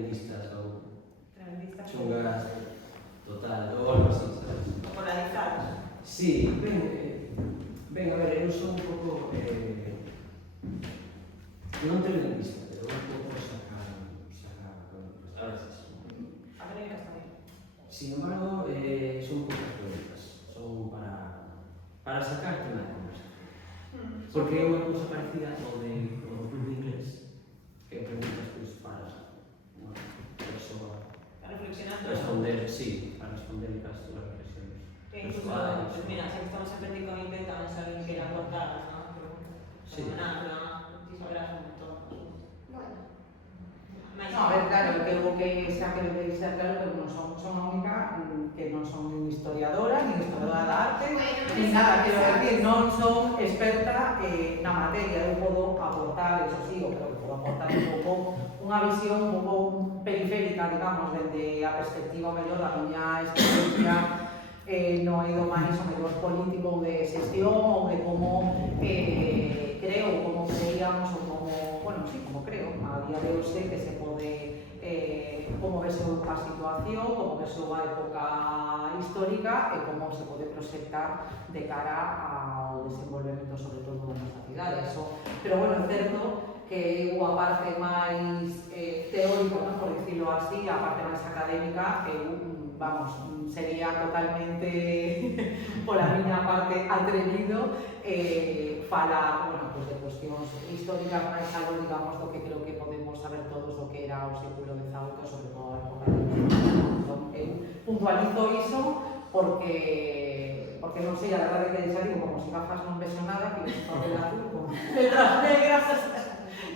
tremendistas ou Tremendistas. chungas total, ou algo así, sabes? O polarizados. Sí, ben, a ver, eu son un pouco, non tremendista, pero un pouco a veces. Académicas tamén. Sin embargo, son poucas preguntas, son para sacar tema de conversación. Porque é unha cousa parecida ao club de inglés, que preguntas pois para unha persoa Para reflexionar. responder, sí, para responder as túas reflexiones. Incluso, pues mira, si estamos en Petit Comité, también se alguien quiere aportar, ¿no? Sí. Fenomenal, tú sabrás un montón. Bueno. Mais, No, a ver, claro, que xa que debe ser claro que non son a única que non son nin historiadora, nin historiadora da arte, nin nada, quero decir, non son experta na materia, eu podo aportar, eso sí, o creo que podo aportar un pouco unha visión un pouco periférica, digamos, dende a perspectiva mellor da miña experiencia no eido máis o mellor político de xestión ou de como creo, como creíamos ou como, bueno, sí, como creo, a día de hoxe que se pode como vese a situación, como vese a época histórica e como se pode proxectar de cara ao desenvolvemento sobre todo da nosa cidade. Eso, pero bueno, é certo que a parte máis teórica, ¿no? Por dicirlo así, a parte máis académica, vamos, sería totalmente pola miña parte atrevido falar, bueno, pues de cuestións históricas máis algo, digamos, do que creo que podemos saber todos do que era o século XVIII, sobre todo a época de Entón, eu puntualizo iso porque non sei, a verdade que xa digo, como se gafas non vexo nada, que vexo papel azul con letras negras,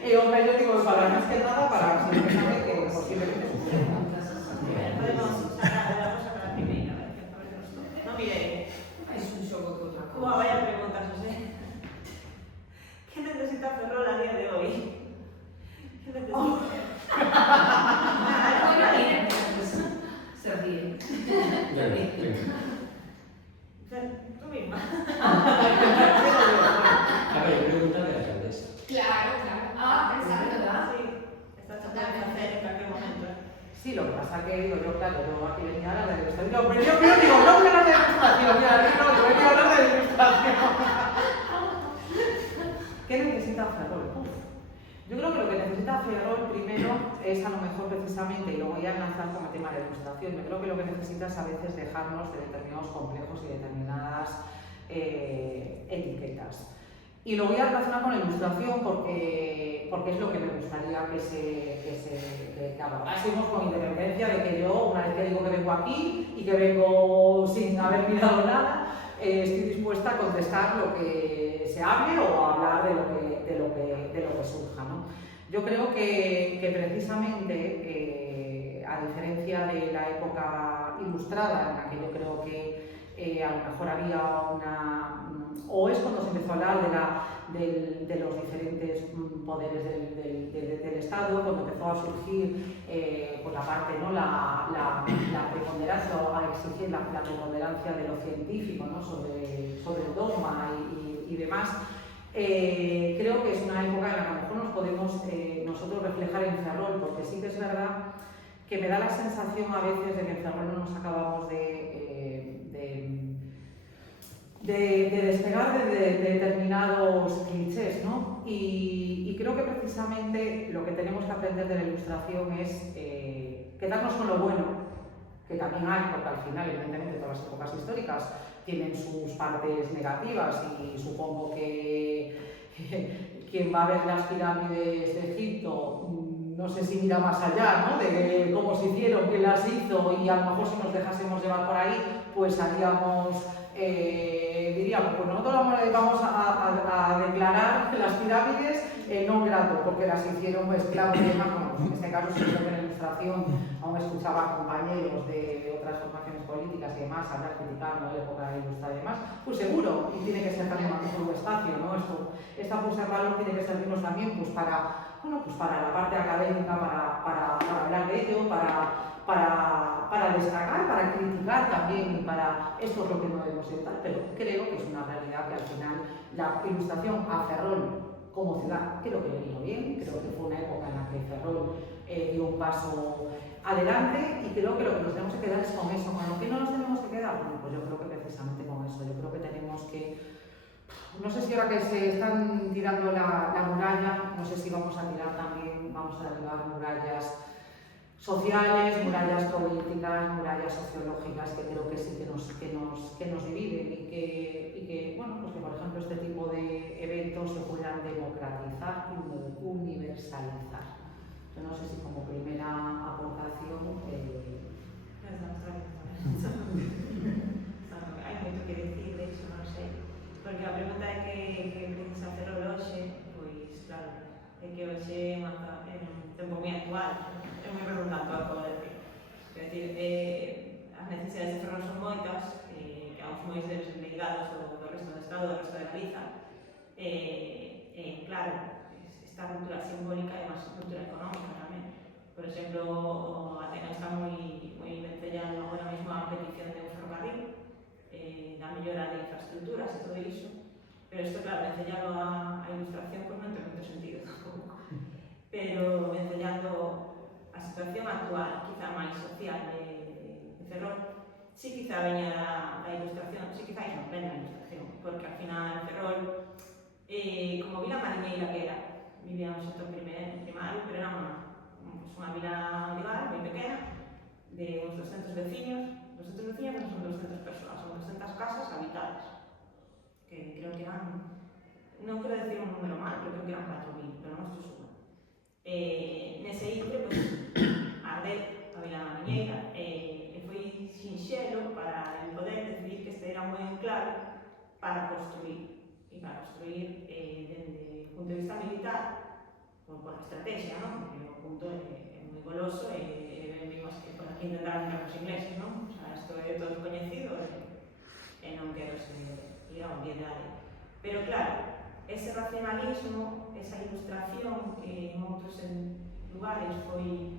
e o mellor digo, para máis que nada, para que se sabe que posiblemente suceda. podemos sacar a primeira, a ver que nos toca. No mirei. Es un xogo que outra Como vaya preguntas, José. ¿Qué necesita Ferrol a día de hoy? ¿Qué necesita? Bueno, mira, pues se ríe. Tú misma. A ver, pregúntale a la alcaldesa. Claro, claro. Ah, pensaba, ¿verdad? Sí. Está tratando de hacer en cualquier momento. Sí, lo que pasa que digo yo, claro, yo aquí venía a hablar de degustación, pero yo digo, no voy a hablar de degustación, mira, yo venía a hablar de degustación. ¿Qué necesita Ferrol? Yo creo que lo que necesita Ferrol primero es a lo mejor precisamente, y lo voy a enlazar con el tema de degustación, yo creo que lo que necesita es a veces dejarnos de determinados complejos y determinadas etiquetas. Y lo voy a relacionar con la ilustración porque es lo que me gustaría que abordásemos con independencia de que yo, una vez que digo que vengo aquí y que vengo sin haber mirado nada, estoy dispuesta a contestar lo que se hable o a hablar de lo que surja, ¿no? Yo creo que precisamente, a diferencia de la época ilustrada, en la que yo creo que a lo mejor había o es cuando se empezó a hablar de los diferentes poderes del Estado, cuando empezó a surgir pues la parte, ¿no? la preponderancia, o a exigir la preponderancia de lo científico, ¿no? sobre el dogma y demás. Creo que es una época en la que a lo mejor nos podemos nosotros reflejar en Ferrol, porque sí que es verdad que me da la sensación a veces de que en Ferrol no nos acabamos de despegar de determinados clichés, ¿no? Y creo que precisamente lo que tenemos que aprender de la ilustración es quedarnos con lo bueno, que también hay, porque al final, evidentemente, todas las épocas históricas tienen sus partes negativas y supongo que quien va a ver las pirámides de Egipto, no sé si mira más allá, ¿no? De cómo se hicieron, quién las hizo, y a lo mejor si nos dejásemos llevar por ahí, pues haríamos, diríamos, pues nosotros vamos a declarar las pirámides no grato, porque las hicieron esclavos y demás. Bueno, pues en este caso, si yo en la ilustración aún escuchaba a compañeros de otras formaciones políticas y demás hablar criticando la época ilustrada y demás, pues seguro, y tiene que ser también a un espacio, ¿no? Esta puesta en valor tiene que servirnos también pues para la parte académica, para hablar de ello, para destacar, para criticar también, y para esto es lo que no debemos evitar, pero creo que es una realidad que al final la ilustración a Ferrol como ciudad creo que le vino bien, creo que fue una época en la que Ferrol dio un paso adelante y creo que lo que nos tenemos que quedar es con eso. ¿Con lo que no nos tenemos que quedar? Bueno, pues yo creo que precisamente con eso. Yo creo que tenemos que... No sé si ahora que se están tirando la muralla, no sé si vamos a tirar también, vamos a derribar murallas sociales, murallas políticas, murallas sociológicas, que creo que sí que nos dividen y que, bueno, pues que por ejemplo este tipo de eventos se puedan democratizar y universalizar. Yo no sé si como primera aportación... Hai moito que decir de iso, non sei. Porque a pregunta é que precisa Ferrol hoxe, pois claro, é que hoxe é un tempo moi actual, é moi redundante o que podo decir. Quer decir, as necesidades de Ferrol son moitas, que aos moi desligados do resto do Estado, do resto de Galiza. Claro, esta cultura simbólica é máis cultura económica tamén. Por exemplo, o Ateneo está moi vencellado agora mesmo a petición de un ferrocarril, da mellora de infraestructuras e todo iso, pero isto, claro, vencellado a ilustración, pois non ten moito sentido tampouco. Pero vencellado a situación actual, quizá máis social de Ferrol, sí quizá veña da ilustración, sí quizá non ven da ilustración, porque ao final Ferrol, como vila mariñeira que era, vivía no sector primario, pero era unha vila olivar moi pequena, de uns 200 veciños. 200 veciños non son 200 persoas, son 200 casas habitadas, que creo que eran, non quero decir un número mal, pero creo que eran 4.000, pero non estou segura. Nese intre, pois, ardeu a vila mariñeira, e foi sinxelo para el poder decidir que este era un moi clave para construir, e para construir dende o punto de vista militar, por a estrategia, non? Porque o punto é moi goloso e vimos que por aquí intentaron entrar os ingleses, non? O sea, isto é todo coñecido e non quero ir a obviedade. Pero claro, ese racionalismo, esa ilustración que en outros lugares foi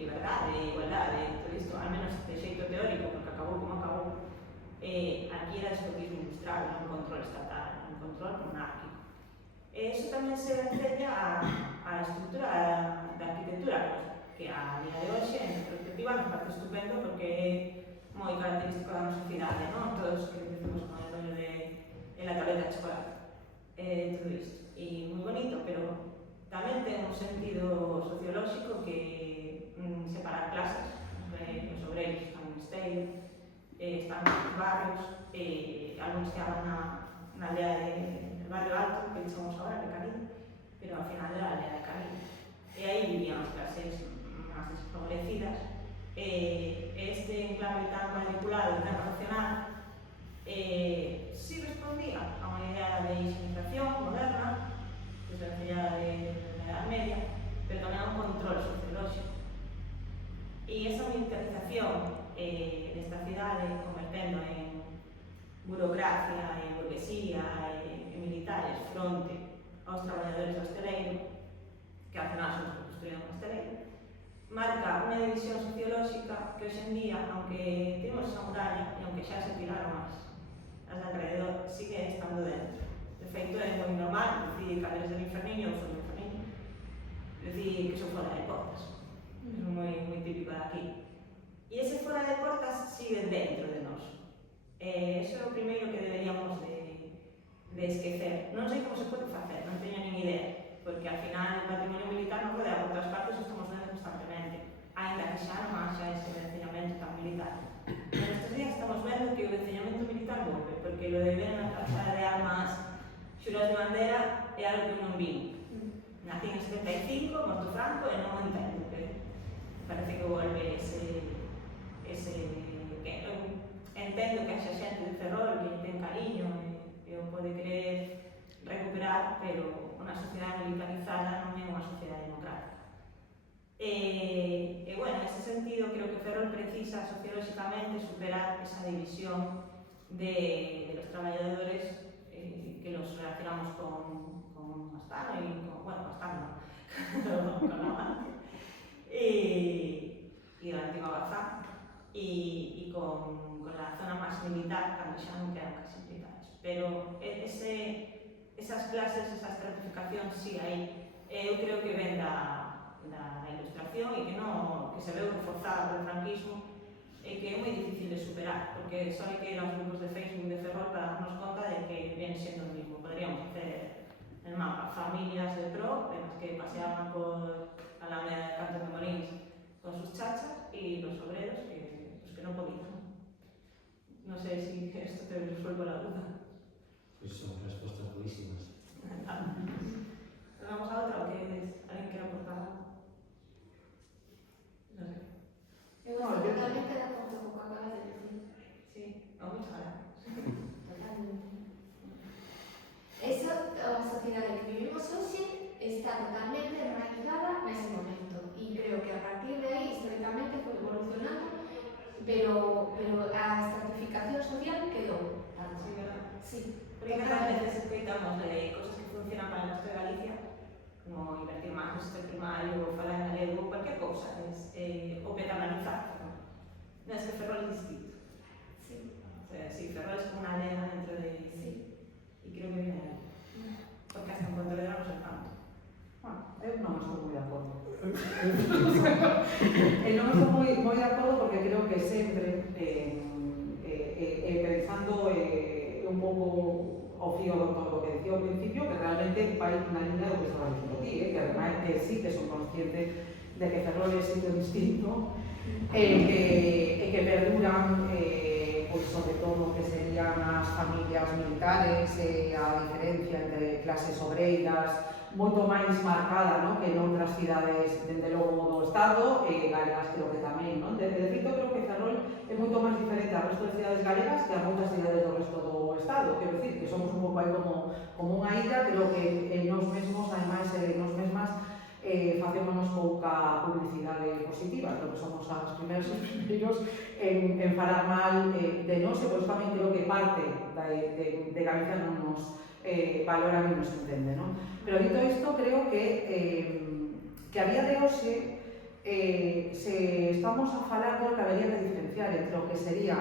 liberdade, igualdade, todo isto, al menos de xeito teórico, porque acabou como acabou, aquí era despotismo industrial, era un control estatal, un control monárquico. Eso tamén se vencella a estrutura da arquitectura, que a día de hoxe, en retrospectiva, nos parece estupendo porque é moi característico da nosa cidade, non? Todos que decimos con el rollo de la tableta de chocolate, todo isto. E moi bonito, pero tamén ten un sentido sociolóxico que separa clases. Os obreiros están no esteiro, están nos barrios, algúns que hagan na aldea del barrio alto, que somos agora, de Cariño, pero ao final era a aldea de Cariño. E aí vivían as clases máis desfavorecidas. Este enclave tan cuadriculado e tan racional sí respondía a unha idea de higienización moderna, que se vencellada de la Edad Media, pero tamén a un control sociolóxico. E esa militarización desta cidade, convertendo en burocracia, burguesía e militares fronte aos traballadores do esteleiro, que ao final son os que construían o esteleiro, marca unha división sociolóxica que hoxe en día, aunque temos esa muralla e aunque xa se tiraron as de alrededor, sigue estando dentro. De feito, é moi normal decir que a del inferniño ou son do inferniño, decir que son fora de portas. É moi típico de aquí. E ese fora de portas sigue dentro de nós. Eso é o primeiro que deberíamos de esquecer. Non sei como se pode facer, non teño nin idea, porque ao final o patrimonio militar non rodea por todas partes e estamos vendo constantemente, ainda que xa non haxa ese vencillamento tan militar. Pero estes días estamos vendo que o vencillamento militar volve, porque lo de ver na plaza de armas xuras de bandera é algo que non vi. Nací en 75, morto Franco, e non o entendo, que parece que volve ese que eu entendo que haxa xente de Ferrol que ten cariño e o pode querer recuperar, pero unha sociedade militarizada non é unha sociedade democrática. Bueno, en ese sentido, creo que Ferrol precisa sociolóxicamente superar esa división de los traballadores que los relacionamos con Astano y con, bueno, con Astano, con la Amante, y la antigua Bazán, y con la zona máis militar, cando xa non quedan casi militares. Pero esas clases, esa estratificación, sí, aí, eu creo que ven da frustración e que se veu reforzada polo franquismo e que é moi difícil de superar, porque só hai que ir aos grupos de Facebook de Ferrol para darnos conta de que viene sendo o mismo. Podríamos hacer el mapa, familias de pro, de las que paseaban por Alameda de Cantos de Morís con sus chachas, y los obreros que no podían. No sé si esto te resuelve la duda. Pues son respuestas buenísimas. ¿Vamos a otra o que alguien quiera aportar algo? No sé. Eu estou totalmente de acordo con o que acabas de decir. Sí, muchas gracias. Totalmente. Eso, a sociedade que vivimos hoxe está totalmente enraizada nese momento. E creo que a partir de aí, históricamente, foi evolucionando, pero a estratificación social quedou. Sí, ¿verdad? Sí. Porque cada vez necesitamos cosas que funcionan para el resto de Galicia, como invertir máis no sector primario, falar en galego, cualquier cousa, ou peternalizar. Non es que Ferrol es distinto. Sí. O sea, sí, Ferrol es como una aldea dentro de... Sí. Y creo que viene de ahí. Porque hasta en Pontevedra no se tanto. Bueno, eu non estou moi de acordo. Non estou moi de acordo porque creo que sempre, pensando un pouco ao fío do todo o que dicía ao principio, que realmente vai na línea do que estaba dicindo ti, que ademais que sí que son conscientes de que Ferrol é sitio distinto, que perduran, pois sobre todo o que serían as familias militares, a diferencia entre clases obreiras, moito máis marcada, non, que noutras cidades, dende logo do Estado, galegas creo que tamén, non? De feito, creo que Ferrol é moito máis diferente ao resto de cidades galegas que a moitas cidades do resto do Estado. Quero dicir, que somos un pouco aí como unha illa, creo que nós mesmos, ademais, nós mesmas, facémonos pouca publicidade positiva, creo que somos os primeiros en falar mal de nós, e pois tamén creo que parte de Galicia non nos valora e nos entende, non? Pero dito isto, creo que a día de hoxe se estamos a falar, creo que habería de diferenciar entre o que sería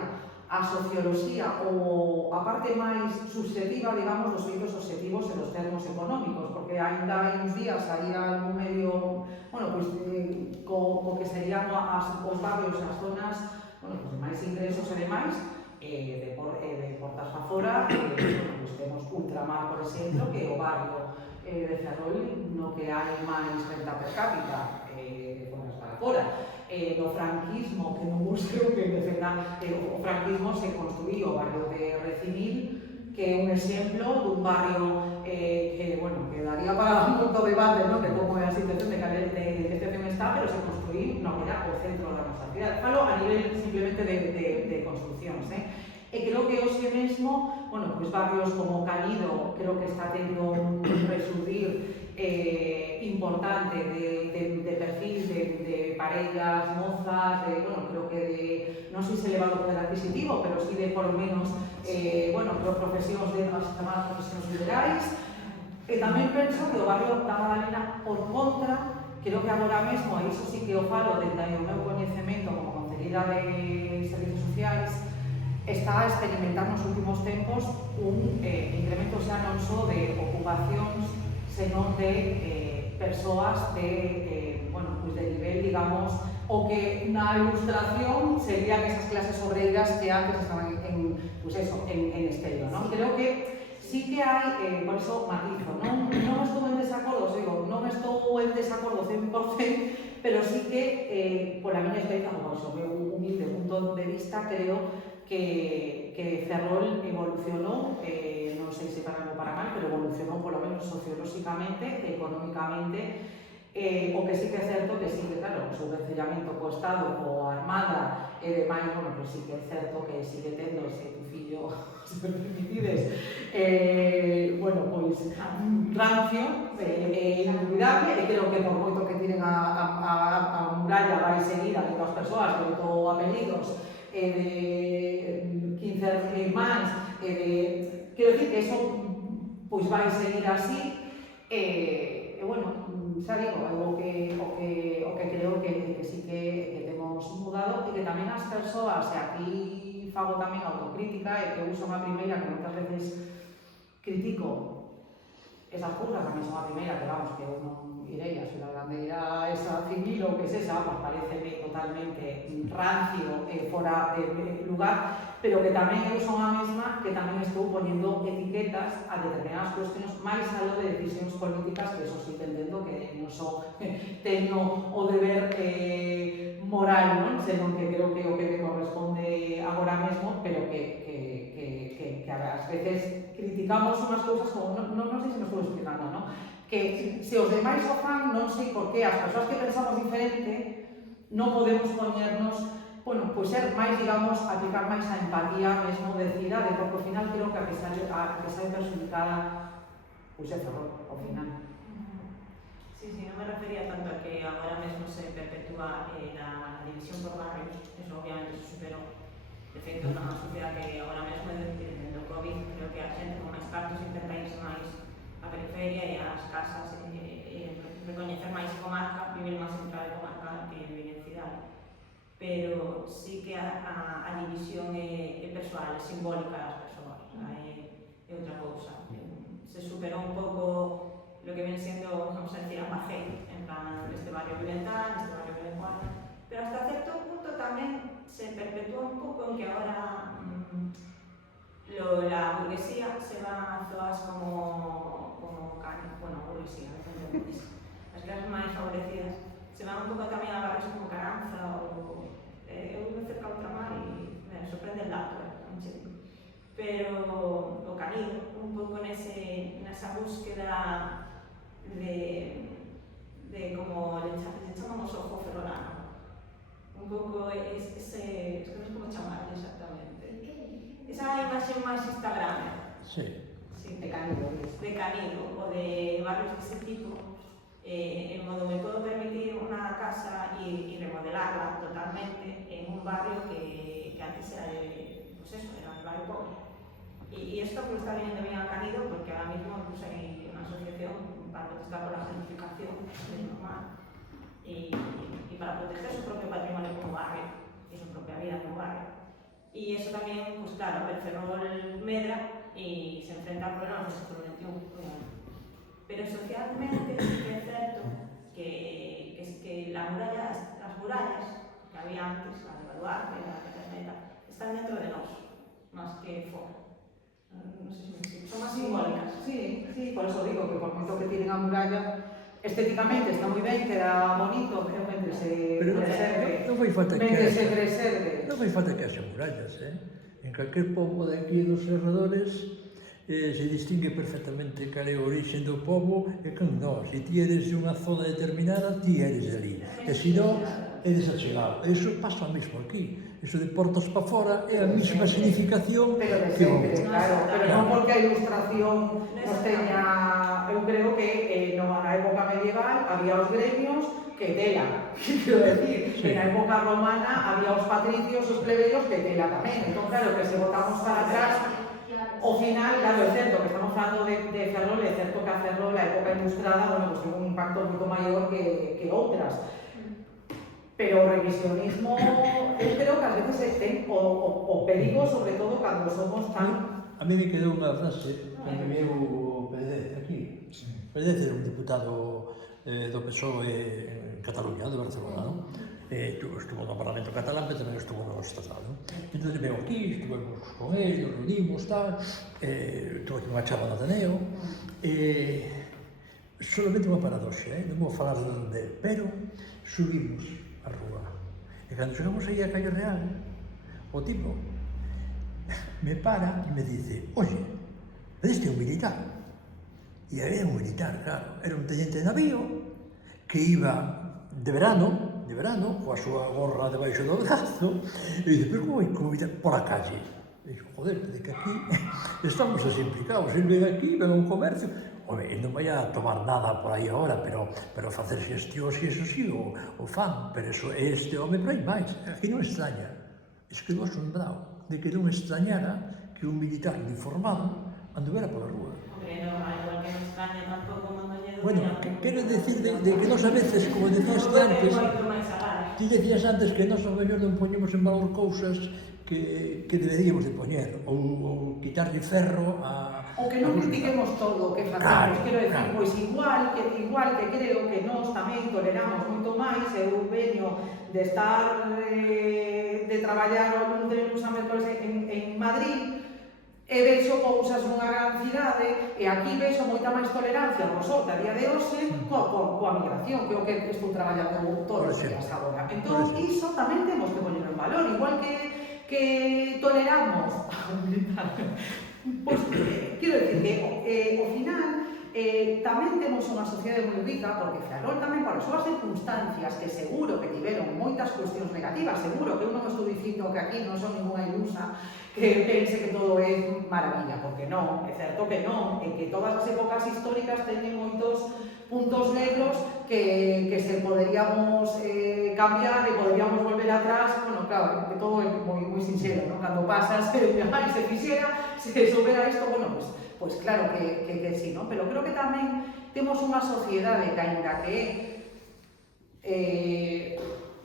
a socioloxía ou a parte máis subjetiva, digamos, dos feitos objetivos e dos termos económicos, porque ainda hai uns días saía algún medio, bueno, pois, co que serían os barrios, as zonas, bueno, pois, de máis ingresos e demais, de portas para fora, bueno, pois, temos Ultramar, por exemplo, que é o barrio de Ferrol no que hai máis renta per cápita, de zonas para fora. No franquismo, que non busqueu que defenda, o franquismo se construíu o barrio de Recimil, que é un exemplo dun barrio que, bueno, que daría para moito debate, non, de como é a situación de que este tema está, pero se construíu no que era o centro da nosa cidade. Falo a nivel simplemente de construccións, E creo que hoxe mesmo, bueno, pois barrios como Canido, creo que está tendo un resurdir importante de perfil de parellas, mozas, bueno, creo que non sei se elevado o poder adquisitivo, pero sí de por lo menos, bueno, profesións de as chamadas profesións liberais. E tamén penso que o barrio da Madalena, por contra, creo que agora mesmo, e iso sí que o falo dentro do meu coñecemento como concelleira de servicios sociais, está a experimentar nos últimos tempos un incremento xa non só de ocupacións, senón de persoas bueno, pues de nivel, digamos, o que na ilustración serían esas clases obreiras que antes estaban pues eso, en Esteiro, non? Creo que sí que hai, por eso matizo, non estou en desacordo, digo, non estou en desacordo 100%, pero sí que, por a miña experiencia, como o meu humilde punto de vista, creo que Ferrol evolucionou, non sei se para ben ou para mal, pero evolucionou polo menos sociolóxicamente, económicamente, o que sí que é certo que sí que, claro, o seu vencellamento co Estado, coa Armada e demais, bueno, pues sí que é certo que sigue tendo ese tu fillo, se me permitides, bueno, pois, rancio, indubidable, e creo que por moito que tiren a muralla vai seguir a todas as persoas, sobre todo apelidos, de 15 irmáns, quero dicir que eso pois vai seguir así, e bueno, xa digo, algo o que creo que sí que temos mudado e que tamén as persoas, e aquí fago tamén autocrítica e que uso unha primeira que moitas veces critico esas cousas, tamén son a primeira que vamos, que eu non direi, a ciudadanía esa civil ou que sexa, pues parece totalmente rancio e fora de lugar, pero que tamén eu son a mesma que tamén estou poñendo etiquetas a determinadas cuestións máis aló de decisións políticas, que eso sí que entendo que non son teño o deber moral, non? Senón que creo que o que me corresponde agora mesmo, pero que ás veces criticamos unhas cousas como, non sei se me estou explicando, non? Que se os demais o fan, non sei por qué, as persoas que pensamos diferente non podemos poñernos, bueno, pois ser máis, digamos, aplicar máis a empatía mesmo de cidade, porque ao final creo que a que sae perjudicada, pois é Ferrol, ao final. Sí, no me refería tanto a que agora mesmo se perpetúa la división por barrios, eso obviamente se superó. De feito, na sociedade que agora mesmo, desde o COVID, creo que a xente con máis cartos intenta irse máis a periferia e as casas, recoñecer máis comarca, vivir máis en clave comarcal que vivir en cidade. Pero sí que a división é persoal, é simbólica das persoas, é outra cousa. Se superou un pouco lo que ven sendo, vamos a decir, apageo, en plan, este barrio vive tal, este barrio vive cual. Pero hasta certo punto tamén se perpetúa un pouco en que ahora la burguesía se va a zonas como burguesía, as clases máis favorecidas se van un pouco tamén a barrios como Caranza ou eu vivo cerca de ultramar e me sorprende el dato, pero o Canido, un pouco nesa búsqueda de como le chamamos ojo ferrolano, un pouco ese, non sei como chamarle exactamente, esa imaxe máis instagram, Sí. De Canido, o de barrios de ese tipo, en modo me puedo permitir una casa y remodelarla totalmente en un barrio que antes era pues eso, era un barrio pobre. Y esto pues está viniendo bien a Canido porque ahora mismo pues, hay una asociación para protestar por la gentrificación, es normal, y para proteger su propio patrimonio como barrio y su propia vida como barrio. Y eso también, pues claro, el Ferrol medra y se enfrenta a problemas del siglo XXI. Pero socialmente sí que es cierto que las murallas que había antes, la de Baluarte, la de Perneta, están dentro de nos, más que fuera. No sé si me explico, son más simbólicas. Sí, por eso digo que por mucho que tienen a muralla, estéticamente está moi ben, queda bonito, pero mentre se preserve. Non fai falta que Mentre se haxa, preserve. non fai falta que haxa murallas, En calquer pobo de aquí dos arredores se distingue perfectamente cal é a orixe do pobo e quen non. Se ti eres de unha zona determinada, ti eres de ali. E se non, eres achegado. Eso pasa mesmo aquí. Eso de portas para fora é a mesma significación Pero de que sempre, o... claro. Pero non porque a ilustración nos teña... Eu creo que na época medieval había os gremios que tela. Quero decir, Sí. na época romana había os patricios, os plebeyos que tela tamén. Entón, claro, que se botamos para atrás, ao final, claro, é certo que estamos falando de Ferrol, é certo que a Ferrol, a época ilustrada, bueno, pues, ten un impacto moito maior que outras. Pero o revisionismo, eu creo que ás veces ten o perigo, sobre todo, cando somos tan... A mí me quedou unha frase cando viu o Pérez aquí. Pérez era un diputado do PSOE en Cataluña, de Barcelona, non? Estuvo no Parlamento catalán, pero tamén estuvo no estatal, non? Entón, veio aquí, estuvemos con él, nos reunimos, tal, tuve unha charla no Ateneo, solamente unha paradoxa, non vou falar de, pero subimos a rúa. E cando chegamos aí a Calle Real, o tipo me para e me dice: oye, este é un militar. E era un militar, claro, era un teniente de navío que iba de verano, coa súa gorra debaixo do brazo, e dice: pero como militar por a calle? E dixo: joder, de que aquí estamos así implicados, ele ven aquí, ven a un comercio. Home, ele non vai a tomar nada por aí agora, pero facer xestións e eso sí, o fan, pero eso, este home, pero hai máis, aquí non extraña. Es que eu asombrado de que non extrañara que un militar uniformado anduvera pola rúa. Hombre, no, igual que no extraña tampouco Mondoñedo. Bueno, quero decir de que nos a veces, como decías antes, ti decías antes que nós ao mellor non poñemos en valor cousas que deberíamos de poñer, ou quitarlle ferro a... O que non critiquemos todo o que facemos, quero decir, pois igual que creo que nós tamén toleramos moito máis, eu veño de estar de traballar un luns a mércoles en Madrid, e vexo cousas nunha gran cidade, e aquí vexo moita máis tolerancia, por sorte, a día de hoxe, coa migración, que é o que estou traballando todos os días agora. Entón, iso tamén temos que poñer en valor, igual que toleramos, pois, quero dicir que, ao final, tamén temos unha sociedade moi rica, porque Ferrol tamén, para as súas circunstancias, que seguro que tiveron moitas cuestións negativas, seguro que eu non estou dicindo que aquí non son ninguna ilusa, que pense que todo é maravilla, porque non, é certo que non, e que todas as épocas históricas teñen moitos puntos negros que se poderíamos cambiar e poderíamos volver atrás, bueno, claro, que todo é moi sincero, non? Cando pasas, se fixera, se soubera isto, bueno, pois claro que sí, non? Pero creo que tamén temos unha sociedade que, aínda que é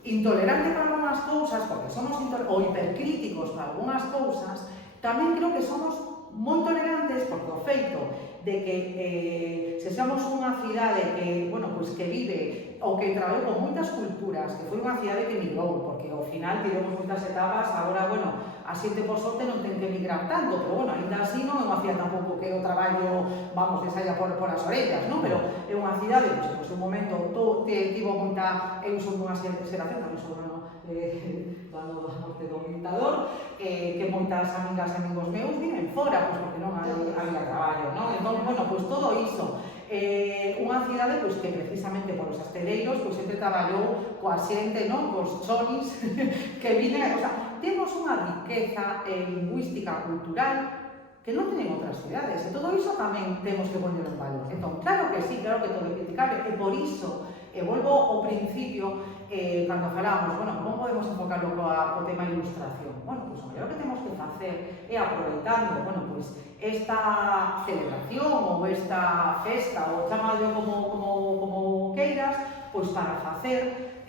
intolerante para algunhas cousas, porque somos ou hipercríticos para algunhas cousas, tamén creo que somos moi tolerantes porque o feito de que sexamos unha cidade que, bueno, pois que vive ou que traballou con moitas culturas, que foi unha cidade que migrou, porque ao final tivemos moitas etapas, agora, bueno, a xente por sorte non ten que migrar tanto, pero, bueno, ainda así non é unha cidade tampouco que o traballo, vamos, que saia por as orellas, non? Pero é unha cidade, pois, en un momento, tivo moita, eu son dunha xeración, tamén son, bueno, do norte do dictador, que moitas amigas e amigos meus viven fora, pois porque non había traballo, non? Entón, bueno, pois todo iso. Unha cidade pois, que precisamente por os asteleiros pois, sempre traballou coa xente, non? Cos chonis que vinen, o sea, temos unha riqueza lingüística, cultural que non teñen outras cidades, e todo iso tamén temos que poñer en valor. Entón, claro que sí, claro que todo é criticable, e por iso, volvo ao principio, cando falábamos, bueno, como podemos enfocarlo co tema ilustración? Bueno, pois o mellor que temos que facer é aproveitando, bueno, pois esta celebración ou esta festa, ou chamadlo como queiras, pois para facer,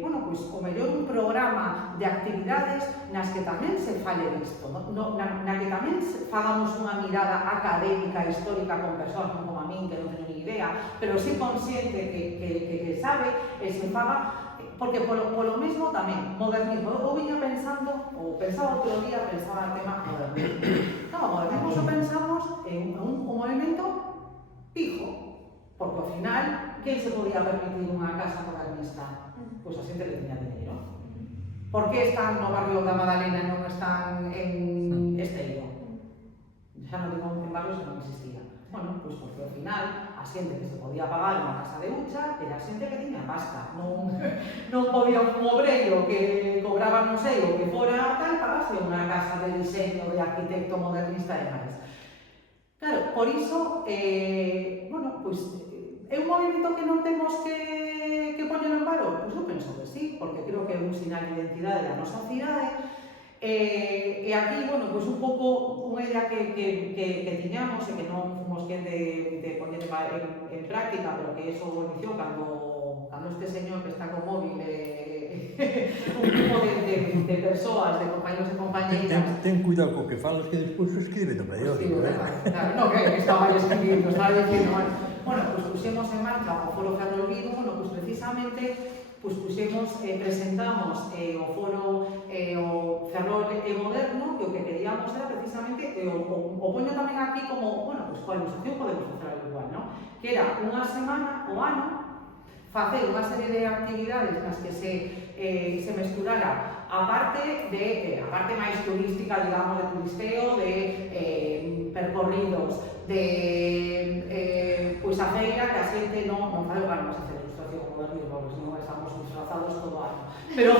bueno, pois o mellor un programa de actividades nas que tamén se fale disto, na que tamén fagamos unha mirada académica, histórica con persoas non como a min, que non teño ni idea, pero sí consciente que sabe, e se faga, porque polo mesmo tamén, modernismo, eu viña pensando, ou pensaba outro día, pensaba el tema modernismo. No, modernismo só pensamos en un movimento pijo, porque ao final, quen se podía permitir unha casa modernista? Pois a xente que tiña dinero. Por que están no barrio da Madalena e non están en Esteiro? Xa non digo en barrios que non existía. Bueno, pois porque ao final a xente que se podía pagar unha casa de hucha era a xente que tiña pasta. Non podía un obreiro que cobraba non sei o que fora tal pagase unha casa de diseño de arquitecto modernista e máis. Claro, por iso, bueno, pois é un movimento que non temos que poñer en valor? Pois eu penso que sí, porque creo que é un sinal de identidade da nosa cidade. E aquí, bueno, pois un pouco unha idea que tiñamos e que non fomos quen de poñer en práctica, pero que eso inició cando este señor que está con móvil un grupo de persoas, de compañeros e compañeiras. Ten cuidado co que falas, que despois se escribe no periódico, Claro, non, que estaba escribindo, estaba dicindo, bueno, pois puxemos en marcha o Foro Ferrol Vigo, bueno, pois precisamente pois puxemos, presentamos o foro o Ferrol Moderno, que o que queríamos era precisamente, o poño tamén aquí como, bueno, pois coa ilustración podemos facer algo igual, non? Que era unha semana o ano facer unha serie de actividades nas que se mesturara a parte máis turística, digamos, de turisteo, de percorridos, de pois a feira que a xente non fai o gano, se fai ilustración modernismo, pois non estamos disfrazados todo o ano. Pero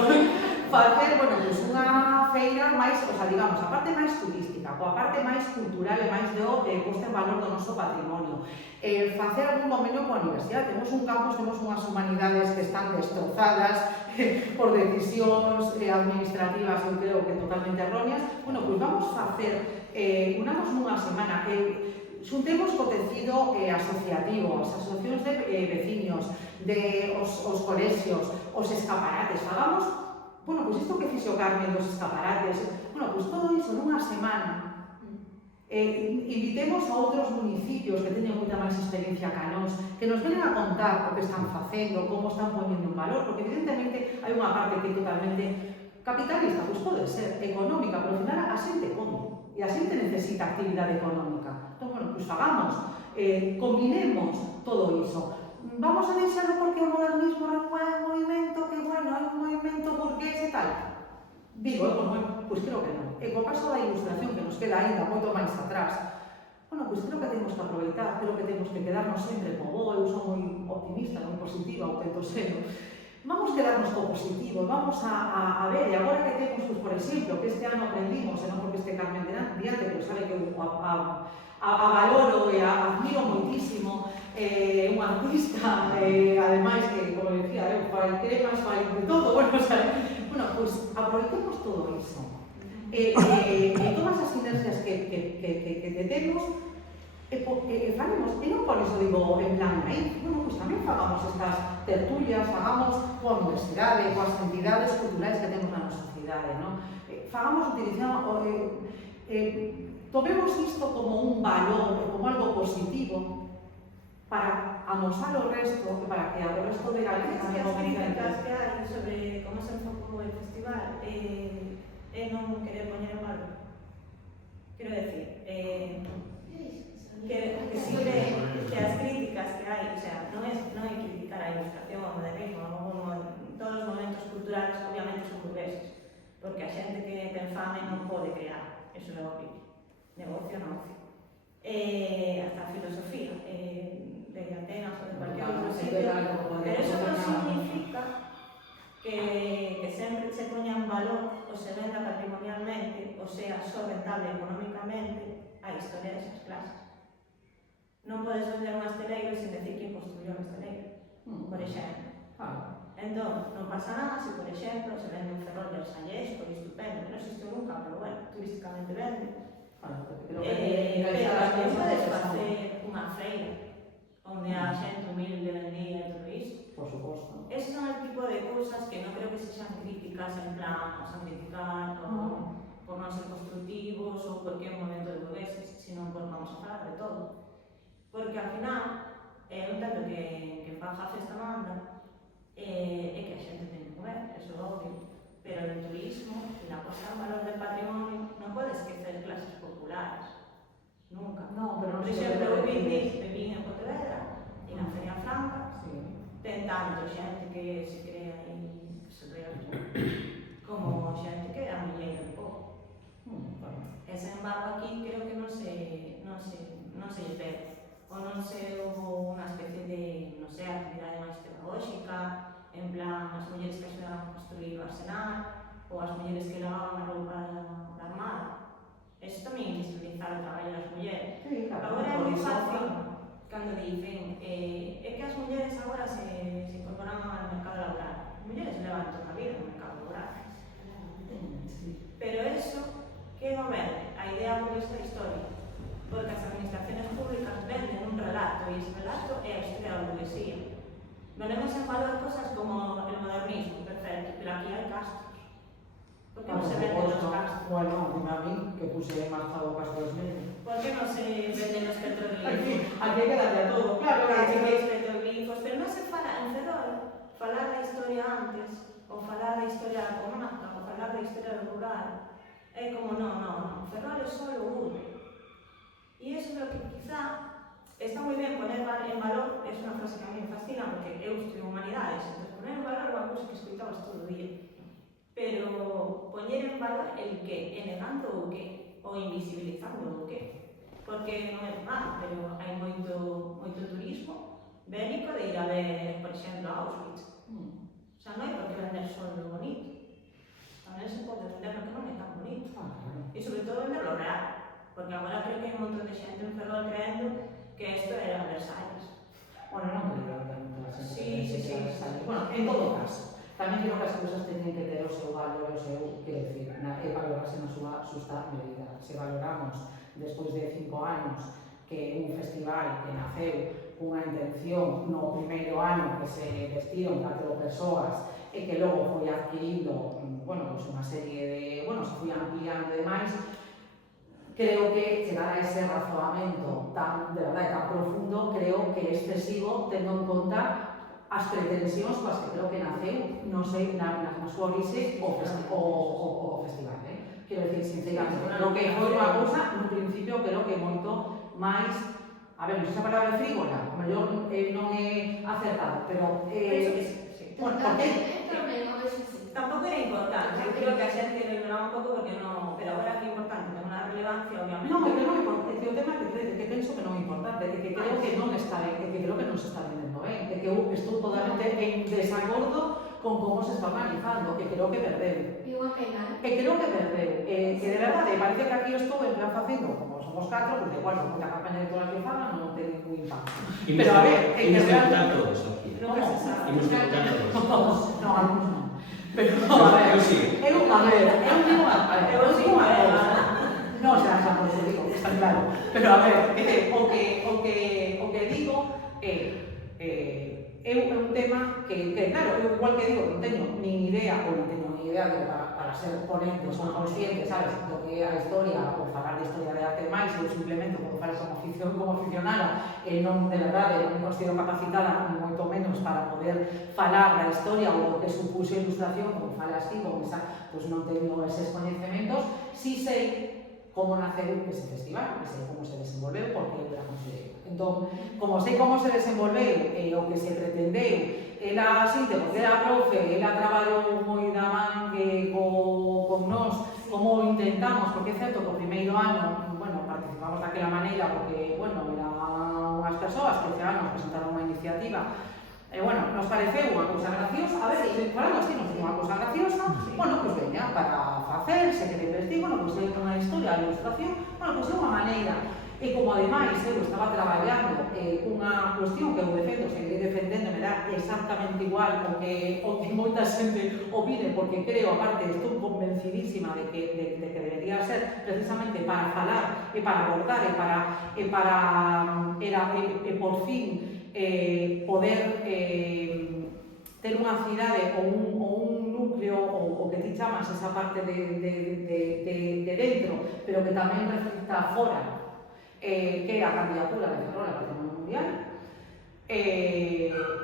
facer, bueno, pois unha feira máis, o sea, digamos, a parte máis turística, coa parte máis cultural e máis do posto en valor do noso patrimonio. Facer algún convenio coa universidade. Temos un campus, temos unhas humanidades que están destrozadas por decisións administrativas, eu creo que totalmente erróneas. Bueno, pois vamos facer, unamos nunha semana, xuntemos co tecido asociativo, as asociacións de veciños, os colexios, os escaparates, fagamos Bueno, pois isto que fixo Carmen dos escaparates, bueno, pois todo iso nunha semana. Invitemos a outros municipios que teñen moita máis experiencia que nós, que nos venen a contar o que están facendo, como están poñendo en valor, porque evidentemente hai unha parte que é totalmente capitalista, pois pode ser económica, pero ao final a xente come, e a xente necesita actividade económica. Entón, bueno, pois fagamos, combinemos todo iso. Vamos a deixar porque o modernismo é un movimento que, bueno, é un movimento burgués e tal. Digo, pois creo que non. E co caso da ilustración, que nos queda ainda moito máis atrás, bueno, pois creo que temos que aproveitar, creo que temos que quedarnos sempre co bo, eu sou moi optimista, moi positiva, o tento ser. Vamos quedarnos co positivo, vamos a ver, e agora que temos, pois, por exemplo, que este ano aprendimos, e non porque este Carmen diante, pero sabe que eu valoro e admiro moitísimo, un artista, ademais que, como decía, fai cremas, fai de todo, bueno, pois aproveitemos todo iso. Todas as sinergias que temos, faremos, e non por iso digo en plan aí, bueno, pois tamén fagamos estas tertulias, fagamos coa universidade, coas entidades culturais que temos na nosa cidade, non? Fagamos, utilizamos, tomemos isto como un valor, como algo positivo, para amosar o resto, para que o resto de Galicia as críticas que hai sobre como se enfocou o festival é non querer poñer en valor. Quero decir, que si que as críticas que hai, o sea, non é criticar a ilustración, o modernismo, todos os momentos culturales obviamente son burgueses, porque a xente que ten fame non pode crear, eso é obvio, negocio non ocio. Hasta a filosofía, de Atenas ou de cualquier outro sitio, pero eso non significa que sempre se poña en valor ou se venda patrimonialmente ou sea só rentable económicamente a historia desas clases. Non podes vender un esteleiro sen decir quen construyó un esteleiro, por exemplo. Entón, non pasa nada se, por exemplo, se vende un ferrol de Orsallesco e estupendo, que non existe nunca, pero bueno, turísticamente vende. Pero tamén podes facer unha feira onde a xente humilde vendía e todo isto. Por suposto. Esos son o tipo de cousas que non creo que sexan críticas en plan, vamos a criticar por non ser constructivos ou porque é un momento de burgueses, sino por vamos a falar de todo. Porque ao final, un tanto que faja a festa manda, é que a xente ten que comer, eso é obvio. Pero el turismo e la cosa en valor del patrimonio non pode esquecer clases populares. Nunca. No, pero por exemplo, eu viví en Pontevedra e na Feria Franca, ten tanto xente que se crea aí, que se rea como xente que é a milleira un pouco. E sen embargo aquí creo que non se lle pega. Ou non se houve unha especie de, non sei, actividade máis pedagóxica, en plan, as mulleres que axudaban a construir o arsenal, ou as mulleres que lavaban a roupa da armada. Eso tamén é invisibilizar o traballo das mulleres. Sí, claro. Agora é moi fácil, cando dicen, é que as mulleres agora se incorporan ao mercado laboral. As mulleres levan toda a vida no mercado laboral. Pero eso, que non vende? A idea por esta historia. Porque as administraciones públicas venden un relato, e ese relato é a historia da burguesía. Ponemos en valor cosas como el modernismo, perfecto, pero aquí hai castros. ¿Por qué no se venden los castros? Bueno, a mí, que puse en marcha o Castro dos Medios. ¿Por qué no se venden los petroglifos? Aquí hay que darle a todo, claro. Los petroglifos, pero non se fala en Ferrol, falar da historia antes, ou falar da historia da comarca, ou falar da historia do rural, é como, non, Ferrol é só o uno. E iso é o que quizá está moi ben poner en valor, é unha frase que a mí me fascina porque eu estudio humanidades, entón poner en valor é unha cousa que escoitamos todo o día, pero poñer en valor el que, e negando o que, ou invisibilizando o que, porque non é nada, pero hai moito turismo bélico de ir a ver, por exemplo, Auschwitz. O sea, non hai por que vender só lo bonito, tamén se pode vender lo que non é tan bonito, e sobre todo vender lo real. Porque agora creo que hai un montón de xente en Ferrol creendo que isto era Versalles. Bueno, non creo que moita xente Sí. Versalles. Bueno, en todo caso, tamén creo que as cousas teñen que ter o seu valor, o seu, quero dicir, e valorarse na súa xusta medida. Se valoramos, despois de 5 anos, que un festival que naceu cunha intención no primeiro ano que se vestiron 4 persoas e que logo foi adquirindo, bueno, pues unha serie de, bueno, se foi ampliando e demais, creo que chegar a ese razoamento tan, de verdade, tan profundo, creo que é excesivo, tendo en conta as pretensións coas que creo que naceu, non sei, na súa orixe o festival, Quero dicir, sinceramente, creo que foi unha cousa, nun principio, creo que moito máis, a ver, non sei se a palabra frívola, o mellor non é acertado, pero... Penso que sí. Bueno, porque... Tampouco era importante, eu creo que a xente lo ignoraba un pouco porque non, pero agora que é importante, ten unha relevancia, obviamente. Non, que non é importante, o tema que penso que non é importante, é que creo que non está ben, é que creo que non se está vendendo ben, é que eu estou totalmente en desacordo con como se está organizando, que creo que perdeu. E unha pena, E creo que perdeu, que de verdade, parece que aquí estou en plan facendo, como somos 4, pues igual, con moita campaña electoral que faga, non ten ningún impacto. Pero a ver, é que Imos realmente... preguntar todos aquí. Nunca se sabe. Imos preguntar todos. No, algúns non. Pero, a ver, Eu sí. eu digo unha cousa. Non, xa por eso digo, está claro. Pero a ver, o que digo é un tema que claro, eu igual que digo, non teño nin idea, ou non teño nin idea de para ser ponentes ou conscientes, sabes, do que é a historia, ou falar de historia de arte máis, eu simplemente como falar como aficionada, non de verdade, non me considero capacitada, ni moito menos para poder falar da historia ou do que supuxo a ilustración, como falas ti, como esa, pois non teño eses coñecementos, si sei como naceu ese festival, que sei como se desenvolveu, porque eu era conselleira. Entón, como sei como se desenvolveu, o que se pretendeu, ela xinte, porque era profe, ela traballou moi da man con nós, como intentamos, porque é certo que o primeiro ano, bueno, participamos daquela maneira, porque, bueno, eran unhas persoas que chegaron a presentar unha iniciativa. Bueno, nos pareceu unha cousa graciosa, a ver, falando así, nos digo unha cousa graciosa, bueno, pois veña, para facer, se quere investir, bueno, pois é unha historia, a ilustración, bueno, pois é unha maneira. E como ademais eu estaba traballando unha cuestión que eu defendo, seguirei defendendo, me dá exactamente igual o que moita xente opine, porque creo, aparte, estou convencidísima de que debería ser precisamente para falar, e para abordar, e por fin poder ter unha cidade ou un núcleo ou que ti chamas esa parte de dentro, pero que tamén reflecta fora, que é a candidatura de Ferrol a Patrimonio Mundial.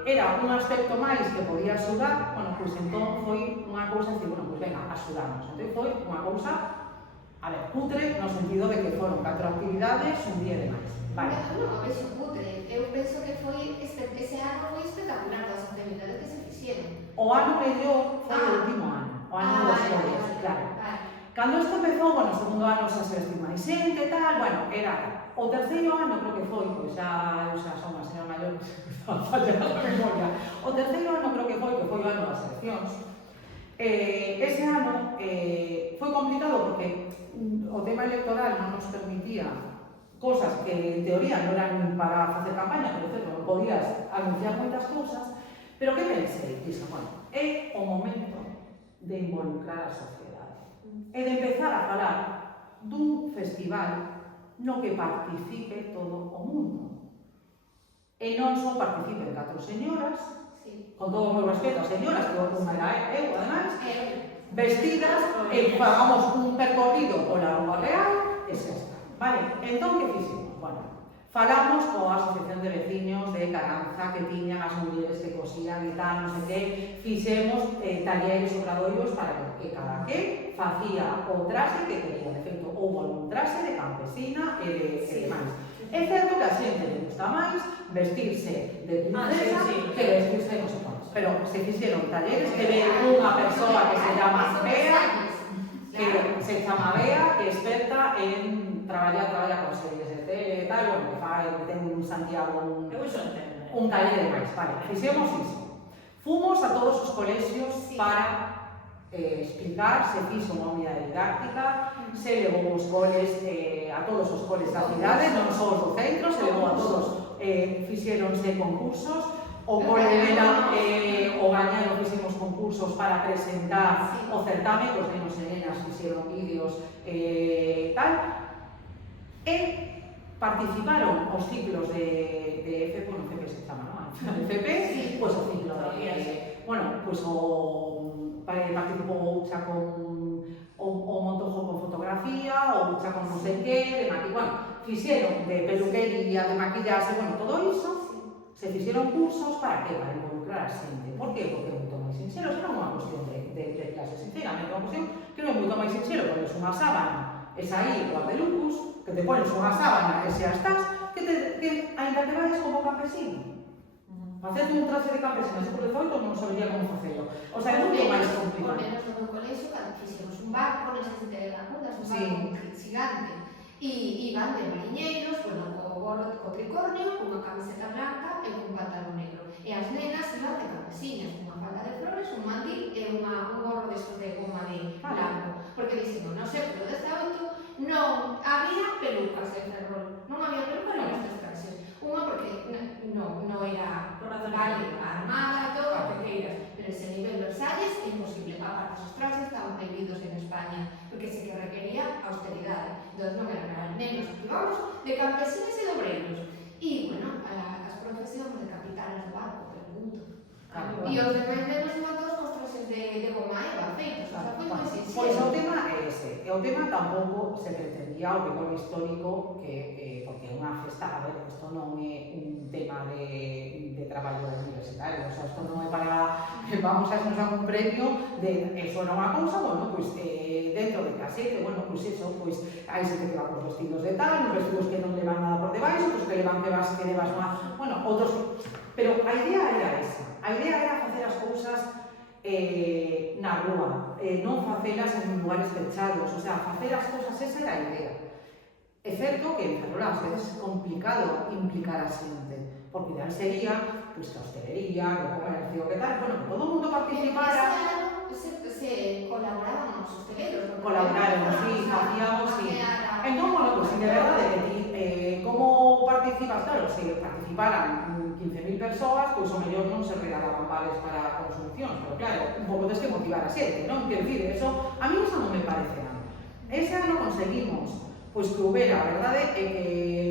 Era un aspecto máis que podía axudar, bueno, pois entón foi unha cousa de, bueno, pois venga, axudamos. Entón foi unha cousa, a ver, cutre, no sentido de que foron 4 actividades, un día de máis. Vale. Non, a vexo cutre. Eu penso que foi ese ano foi espectacular das actividades que se fixeron. O ano mellor foi o último ano, o ano dos xoves, claro. Cando isto empezou, bueno, o segundo ano xa se vestiu máis xente e tal, bueno, era o terceiro ano creo que foi, pois xa son unha señora maior que estaba fallando a memoria. O terceiro ano creo que foi o ano das eleccións. Ese ano foi complicado porque o tema electoral non nos permitía cosas que en teoría non eran para facer campaña, pero certo, non podías anunciar moitas cousas, pero que pensei? Dixo, bueno, é o momento de involucrar a sociedade e de empezar a falar dun festival no que participe todo o mundo. E non só participen 4 señoras, con todo o meu respeto a señoras, que unha era eu, ademais, vestidas e pagamos un percorrido pola Rúa Real, e xa está. Vale, entón, que fixemos? Bueno, falamos coa Asociación de Veciños de Caranza, que tiñan as mulleres que cosían e tal, non sei que, fixemos talleres obradoiros para que cada que facía o traxe que quería. De feito, houve algún traxe de campesina e demais. É certo que a xente le gusta máis vestirse de princesa que vestirse de non sei quantos. Pero se fixeron talleres que ve unha persoa que se chama Bea, que é experta en traballa con series de tele e tal, bueno, que ten un Santiago un taller de máis, vale, fixemos iso. Fomos a todos os colexios para explicar, se fixo unha unidade didáctica, se levou os coles a todos os coles da cidade, non só os do centro, se levou a todos, fixeronse concursos, o cole Vela, o Gañano fixemos concursos para presentar o certame, os nenos e nenas fixeron vídeos tal, e participaron os ciclos de FP, bueno, FP se chama, non? FP, pois o ciclo bueno, pois participou xa con o Montojo con fotografía, ou xa con non sei que, de maquillaje, bueno, fixeron de peluquería, de maquillaxe, bueno, todo iso, se fixeron cursos para que? Para involucrar a xente. Por que? Porque é moito máis sinxelo, xa non é unha cuestión de clase, sinceramente, unha cuestión que non é moito máis sinxelo, pones unha sábana e saí o Ardelucus, que te pones unha sábana e xa estás, que ainda te vayas como campesino. Facerte un traje de campesino no século XVIII non sabería como facelo. O sea, é moito máis complicado. Por menos no meu colexo, cando fixemos un barco, non sei se te acordas, un barco gigante. E iban de mariñeiros, bueno, co tricornio, cunha camiseta blanca e cun pantalón negro. E as nenas iban de campesinas, cunha falda de flores, un mandil e un gorro destos de goma de blanco. Porque dixemos, no século XVIII non había pelucas en Ferrol. Non había pelucas nestas traxes. Unha porque non era vale, armada e todo, porque queiras. Pero ese nivel Versalles é imposible. Aparte, os traxes estaban prohibidos en España, porque se que requería austeridade. Entón non eran para nenos, activamos de campesinos e de obreiros. E, bueno, as profesións de capitanes de barco, pregunto. E os demais nenos iban todos cos traxes de goma eva feitos, o sea, foi moi sinxelo. Pois o tema é ese, e o tema tampouco se pretendía o rigor histórico que, porque é unha festa, a ver, isto non é un tema de traballo universitario, o sea, isto non é para, vamos a irnos a un premio de, eso era unha cousa, bueno, pois, dentro de casete, bueno, pois eso, pois, hai xente que va cos vestidos de tal, os vestidos que non levan nada por debaixo, pois que levan que levas unha, bueno, outros, pero a idea era esa, a idea era facer as cousas na rúa, non facelas en lugares fechados, o sea, facer as cousas, esa era a idea. É certo que en Ferrol ás veces é complicado implicar a xente, porque ideal sería, pois, que a hostelería, que o comercio, que tal, bueno, que todo o mundo participara. Se colaboraban os hosteleros. Colaboraron, sí, facíamos, sí. Entón, bueno, pois, de verdade, como participas? Claro, se participaran 15.000 persoas, pois o mellor non se regalaban vales para consumción, pero claro, un pouco tens que motivar a xente, non? Quero dicir, eso, a mí eso non me parece nada. Esa non conseguimos, pois que houbera, a verdade, é que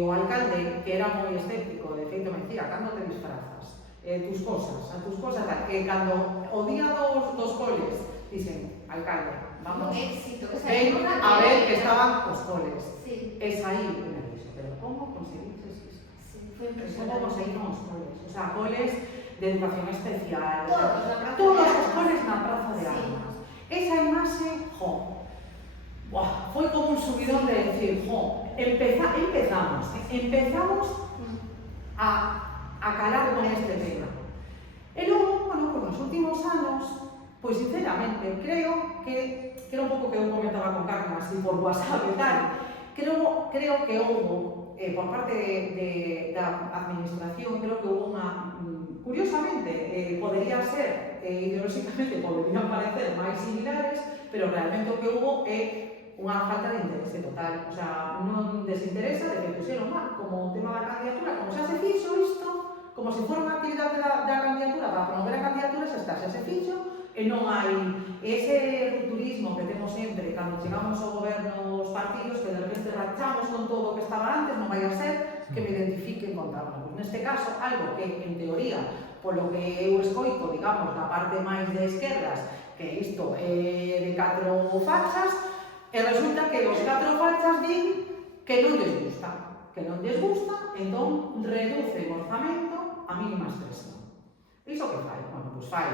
o alcalde, que era moi escéptico, de feito me dicía, cando te disfrazas? Tus cosas, tal, que cando o día dos coles, dicen, alcalde, vamos, ven a ver que estaban os coles. Sí. Es aí que me dixo, pero como conseguiches isto? Sí, foi Como impresionante. conseguimos coles? O sea, coles de educación especial, Todos os coles na Praza de Armas. Esa imaxe, jo, buah, foi como un subidón de decir, jo, empezamos a calar con este tema. E logo, bueno, por nos últimos anos, pois sinceramente, creo que era un pouco que eu comentaba con Carmen así por WhatsApp e tal, creo que houbo, por parte da administración, creo que houbo unha, curiosamente, podería ser, ideolóxicamente poderían parecer máis similares, pero realmente o que houbo é unha falta de interese total, o sea, non desinteresa de que puxeron mal, como o tema da candidatura, como xa se fixo isto, como se for unha actividade da candidatura para promover a candidatura, xa se fixo, e non hai ese rupturismo que temos sempre cando chegamos ao goberno os partidos, que de repente rachamos con todo o que estaba antes, non vai a ser que me identifiquen con tal. Pues neste caso, algo que en teoría, polo que eu escoito, digamos, da parte máis de esquerdas, que isto é de 4 fachas, e resulta que os 4 fachas din que non lles gusta, entón reduce o orzamento a mínima expresión. Iso que fai? Bueno, pois fai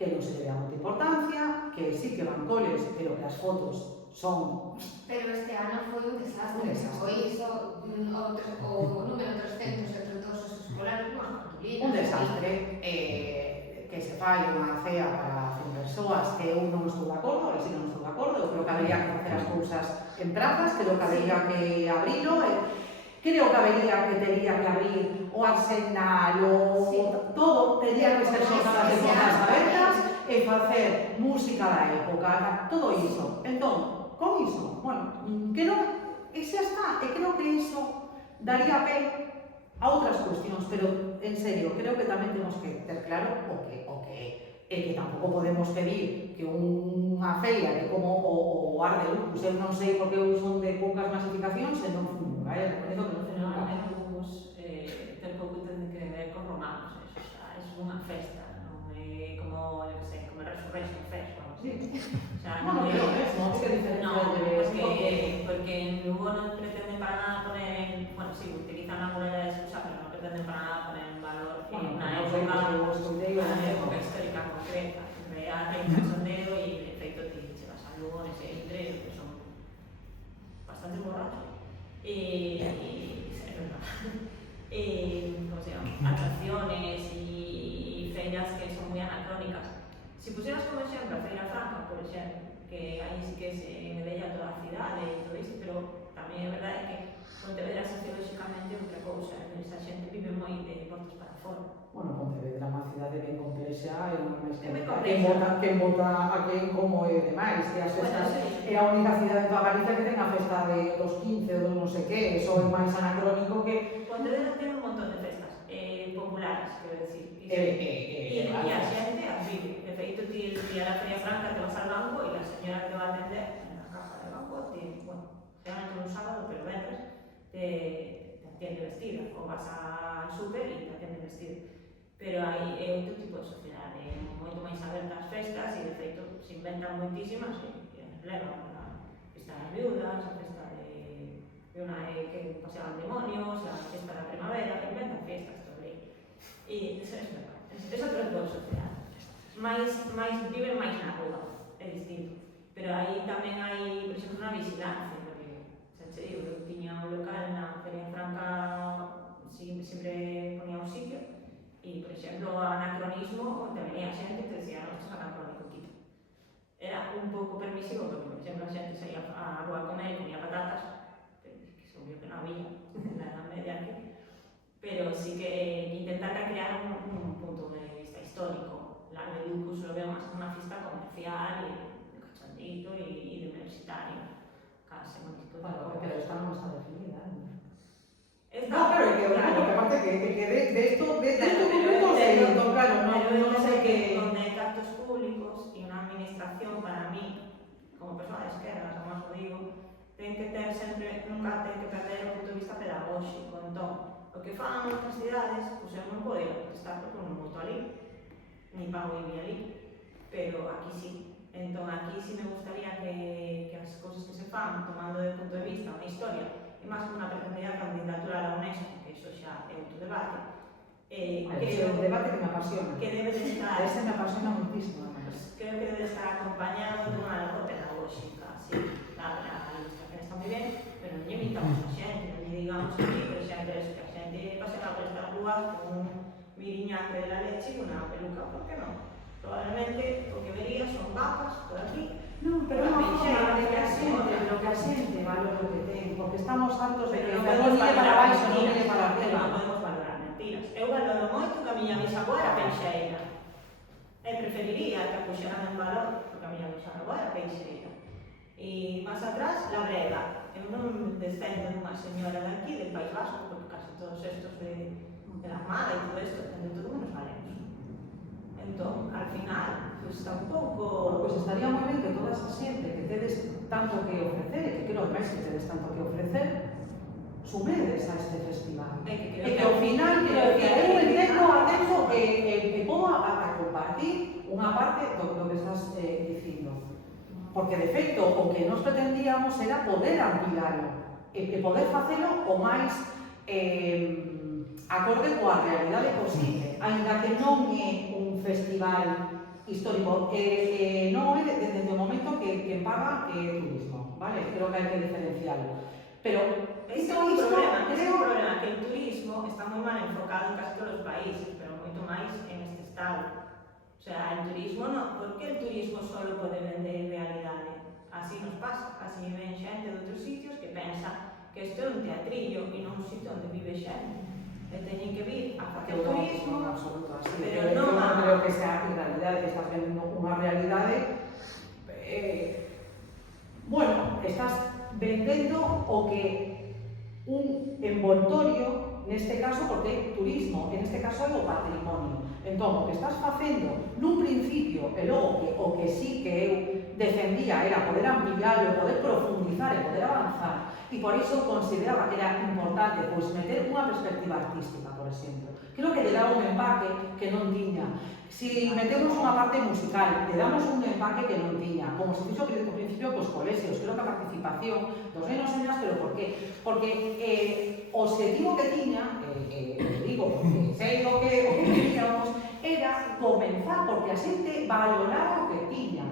que non se le dá moita importancia, que sí que van coles, pero que as fotos son... Pero este ano foi un desastre. Foi iso, o número 300 entre todos os escolares, unhas cartulinas. Un desastre, que se fai unha cea para 100 persoas, que eu non estou de acordo, ahora sí non estou de acordo, eu creo que habería que facer as cousas en prazas, creo que habería que abrilo, creo que habería que tería que abrir o Arsenal, todo, tería que ser xornadas de portas abertas e facer música da época, todo iso. Entón, con iso, bueno, que non, e xa está, e creo que iso daría pé a outras cuestións, pero, en serio, creo que tamén temos que ter claro o que é que tampouco podemos pedir que unha feira de como o Ardelucus, eu non sei porque eu son de poucas masificacións e non fui nunca, reconhezo que non fui nunca. Tampouco ten que ver con romanos, eso, o sea, é unha festa, non é como, yo que sé, como el Resurrection Fest, o algo así. O sea, Bueno, pero no es que diferencia no, de... porque en Lugo no pretenden para nada poner, bueno, sí, utilizan la muralla de excusa, pero no pretenden para nada poner en valor una época histórica concreta. En realidad hay un cachondeo y de efecto te llevas a Lugo en ese entre que son bastante borrachos. Es verdad. ¿Cómo se llama? Atracciones y feiras que son muy anacrónicas. Si pusieras como ejemplo a Feira Franca, por ejemplo, que aí sí que se medella toda a cidade e todo isto, pero tamén é verdade que Pontevedra sociolóxicamente é outra cousa, esa xente vive moi de portas para fora. Bueno, Pontevedra é unha cidade ben complexa e unha máis É moi quen vota a quen como é demais, que as festas é a única cidade de toda Galicia que ten a festa de dos 15 ou dos non sei que, eso é máis anacrónico que... Pontevedra ten un montón de festas populares, quero decir, e a xente as vive. De feito, ti el día da Feria Franca te vas al banco e la señora que te va a atender na caja del banco, bueno, realmente un sábado, pero venres, te atiende vestida, ou vas al súper e te atiende vestida. Pero hai outro tipo de sociedade, moito máis aberta ás festas e de feito se inventan moitísimas e levan a festa das viudas, a festa de unha que paseaban demonios, a festa da primavera, inventan fiestas todo aí. E eso é verdad, é outro tipo de sociedade. Viven máis na rúa, é distinto. Pero aí tamén hai, por exemplo, unha vigilancia, porque xa che digo, eu tiña un local na Feria Franca, sempre ponía un sitio, e, por exemplo, anacronismo, te venía xente que decía, non, isto é anacrónico, quita. Era un pouco permisivo, porque, por exemplo, a xente saía á rúa a comer e comía patatas, que se obvio que non había na Edad Media aquí, pero sí que intentar recrear un punto de vista histórico. La de Lucus lo veo más como una fiesta comercial y de cachondito y de universitario. Casi un tipo de Bueno, cosas. pero esta non está definida, ¿no? Esta, No, claro, que aparte que de esto público se claro, no sé qué... Donde hay actos públicos y una administración, para mí, como persona de izquierdas, además lo digo, ten que ter sempre, nunca ten que perder o punto de vista pedagóxico. Entón, o que fan outras cidades, pois eu non podo protestar porque non voto ali, ni pago IBI ali, pero aquí sí. Entón, aquí sí me gustaría que as cousas que se fan, tomando de punto de vista unha historia, e máis que unha pretendida candidatura a la UNESCO, que iso xa é outro debate, É un debate que me apasiona. que debe de estar, Ese me apasiona muchísimo. creo que debe estar acompañado dunha labor pedagóxica, sí. La ilustración está moi ben, pero non lle invitamos a xente, non lle digamos aquí, por exemplo, eso, que a xente pasea por esta rúa con un miriñaque de la leche e unha peluca, por que non? Probablemente o que vería son vacas por aquí. Non, pero non forma de que a xente valore o que ten, porque estamos hartos de que non non mire para baixo, non mire para arriba. Non podemos valorar mentiras. Eu valoro moito que a miña bisavó era peixeira. E preferiría que a puxeran en valor, porque a miña bisavó era peixeira. E máis atrás, la brega. Eu non descendo dunha señora de aquí, del País Vasco, porque casi todos estos de la Armada e todo isto, de todo menos valemos. Entón, al final, pues está un pouco... Pois estaría moi ben que toda esa xente que tedes tanto que ofrecer, que creo máis que tedes tanto que ofrecer, sumedes a este festival. E que ao final, creo que eu entendo atento e podo a compartir unha parte do que estás dicindo. Porque, de feito, o que nos pretendíamos era poder ampliarlo e poder facelo o máis acorde coa realidade posible, aínda que non é un festival histórico, non é desde o momento que paga turismo, vale? Creo que hai que diferenciarlo. Pero Ese é un problema, que el turismo está moi mal enfocado en casi todos os países, pero moito máis en este estado. O sea, el turismo non, ¿por que el turismo solo pode vender realidade? Así nos pasa, así ven xente de outros sitios que pensa que isto é un teatrillo e non un sitio onde vive xente. E teñen que vir a facer turismo, absoluto, así, pero non creo que sea en realidade que estás vendendo unha realidade bueno, estás vendendo o que un envoltorio neste caso, porque é turismo, en este caso é o patrimonio. Entón, o que estás facendo nun principio e logo o que sí que eu defendía era poder ampliarlo, poder profundizar e poder avanzar, e por iso consideraba que era importante pois, meter unha perspectiva artística, por exemplo. Creo que lle dá un empaque que non tiña. Si metemos unha parte musical, le damos un empaque que non tiña, como se fixo ao principio cos colexios. Creo que a participación dos nenos e nenas, pero por qué? Porque o objetivo que tiña, digo, porque sei o que queríamos, era comenzar, porque a xente valorar o que tiña.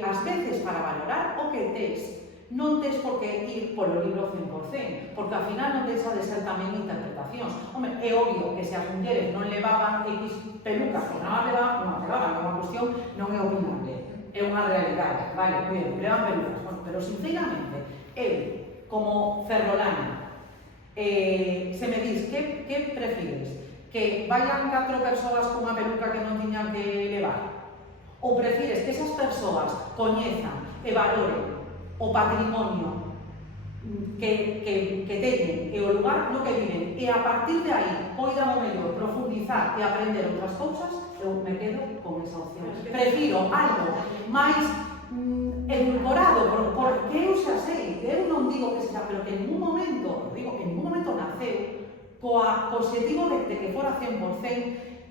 Ás veces, para valorar o que tes, non tes por que ir polo libro 100%, porque ao final non deixa de ser tamén interpretacións. Home, é obvio que se as mulleres non levaban X pelucas, que non as levaban, é unha cuestión non é opinable, é unha realidade, vale, moi ben, levan pelucas, bueno, pero sinceramente, eu, como ferrolana, se me dis, que prefires? Que vayan 4 persoas cunha peluca que non tiñan que levar? Ou prefires que esas persoas coñezan e valoren o patrimonio que teñen e o lugar no que viven e a partir de aí poidan o mellor profundizar e aprender outras cousas, eu me quedo con esa opción. Prefiro algo máis edulcorado, porque eu xa sei, eu non digo que sexa, pero que en ningún momento, digo que en ningún momento naceu co objetivo de que fora 100%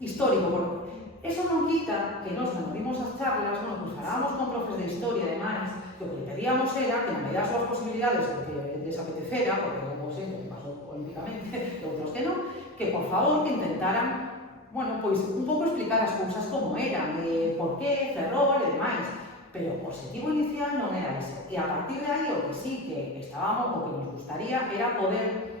histórico, porque eso non quita que nós, cando vimos as charlas, bueno, pues falábamos con profes de historia, además, que o que le pedíamos era que, na medida das súas posibilidades, o que les apetecera, porque como sempre pasou olímpicamente, e outros que non, que por favor que intentaran, bueno, pois un pouco explicar as cousas como eran, por qué, Ferrol e demais, pero o objetivo inicial non era ese. E a partir de aí, o que sí que estábamos, o que nos gustaría, era poder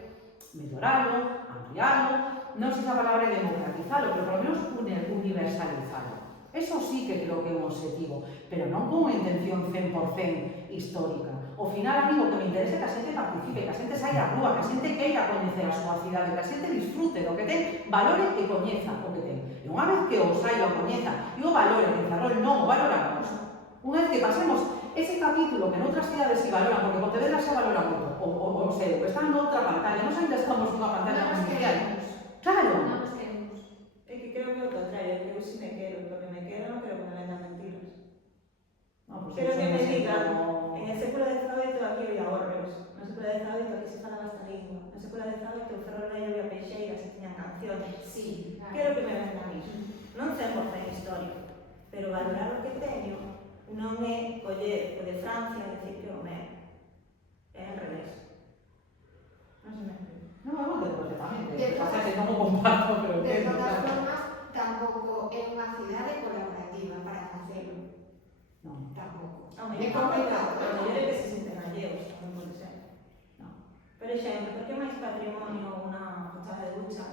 melloralo, amplialo, non sei se a palabra é democratizalo, pero polo menos universalizalo. Eso sí que creo que é un objetivo, pero non con unha intención 100% histórica. Ao final, amigo, que me interese que a xente participe, que a xente saia á rúa, que a xente queira coñecer a súa cidade, que a xente disfrute do que ten, valore e coñeza o que ten. E unha vez que o saiba, o coñeza, e o valore, que en Ferrol non o valoramos, unha vez que pasemos ese capítulo que noutras cidades se valoran, porque Pontevedra xa valora moito, o sei, que están noutra pantalla, non ainda estamos nunha pantalla comercial. Claro. É que creo que é o contrario, que eu si me quero, porque me quero, non quero que me vendan mentiras. No, pues Quero que me digan, como... en el século XVIII aquí había hórreos, no século XVIII aquí se falaba esta lingua, no século XVIII o Ferrol Vello había peixeiras e tiñan canciones. Sí, claro. Quero que me vendan iso. Non 100% histórico, pero valorar o que teño non é coller o de Francia e decir que o meu. É al revés. Non se me explica. No, eu entendo perfectamente. De Pasa todas- que non o comparto, pero De entendo, todas claro. formas, tampouco é unha cidade colaborativa para facelo. Non. Tampouco. Home, É é complicado. complicado, pero mellor é que se sinten alleos, non pode ser. No. Por exemplo, por que máis patrimonio unha fachada de ducha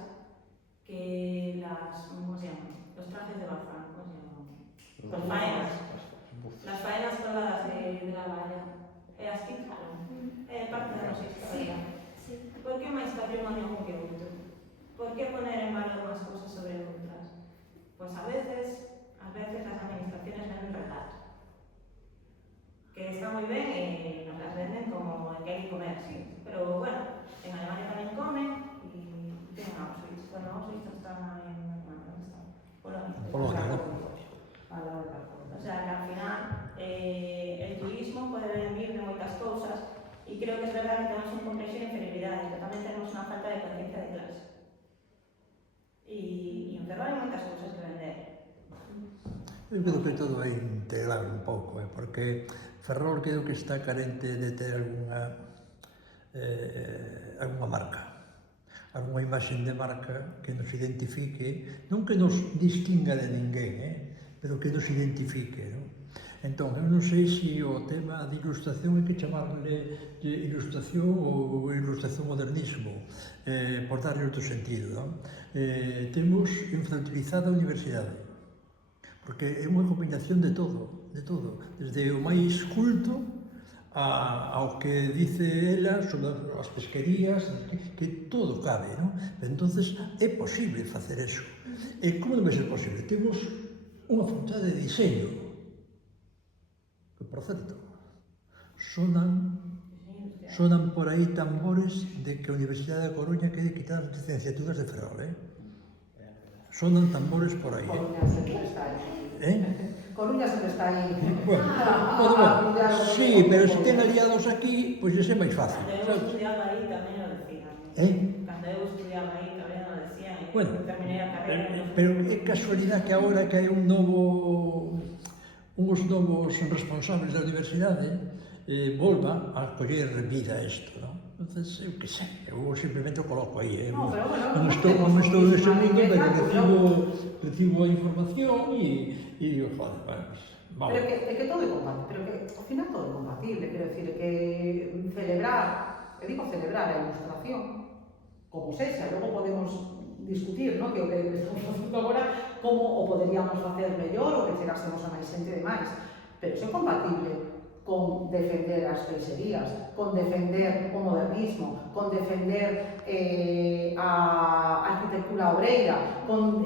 que ¿cómo se llama? Los trajes de Bazán, ¿cómo se llama? Las faenas. Las faenas colgadas de la valla. É así, claro. É parte da nosa historia. Sí. Por que máis patrimonio un que outro? Por que poner en valor unhas cousas sobre outras? Pois a veces as administraciones venden regalos. Que está moi ben e nos las venden como que hai que comer, sí. Pero bueno, en Alemania tamén comen e ten Auschwitz. Bueno, Auschwitz está en Alemania, ¿dónde está? Polonia. Polonia, ¿no? O sea, que al final el turismo pode venir de moitas cousas e creo que es verdad que temos un complexo de inferioridade, que tamén temos unha falta de conciencia de clase. E en Ferrol hai moitas cousas que vender. Eu creo que todo é integral un pouco, porque Ferrol creo que está carente de ter alguna marca, alguna imaxen de marca que nos identifique, non que nos distinga de ninguén, pero que nos identifique, non? Entón, eu non sei se o tema de ilustración hai que chamarle ilustración ou ilustración modernismo, por darle outro sentido, non? Temos infantilizada a universidade, porque é unha combinación de todo, desde o máis culto ao que dice ela sobre as pesquerías, que todo cabe, non? Entonces, é posible facer eso. E como non vai ser posible? Temos unha facultade de diseño, que, por certo, sonan por aí tambores de que a Universidade da Coruña quere quitar as licenciaturas de Ferrol, Sonan tambores por aí, Coruña sempre está aí. Coruña sempre está aí. Bueno, sí, pero se ten aliados aquí, pois é máis fácil, Cando eu sabes? estudiaba aí tamén o decían. Eh? Cando eu estudiaba estudiaba aí, tamén nos decían, e Bueno, terminé a carreira. pero é casualidade que agora que hai uns novos responsables da universidade volva a coller vida a isto, non? Entonces, eu que sei, eu simplemente o coloco aí, No, pero bueno, non estou nese mundo de que recibo a información e joder, vamos. Pero que todo é compatible, pero que ao final todo é compatible, quero decir, que celebrar a ilustración, como sexa, logo podemos discutir, non? Que o que estamos facendo agora, como o poderíamos facer mellor, ou que chegásemos a máis xente de máis, pero iso é compatible con defender as peixerías, con defender o modernismo, con defender a arquitectura obreira, con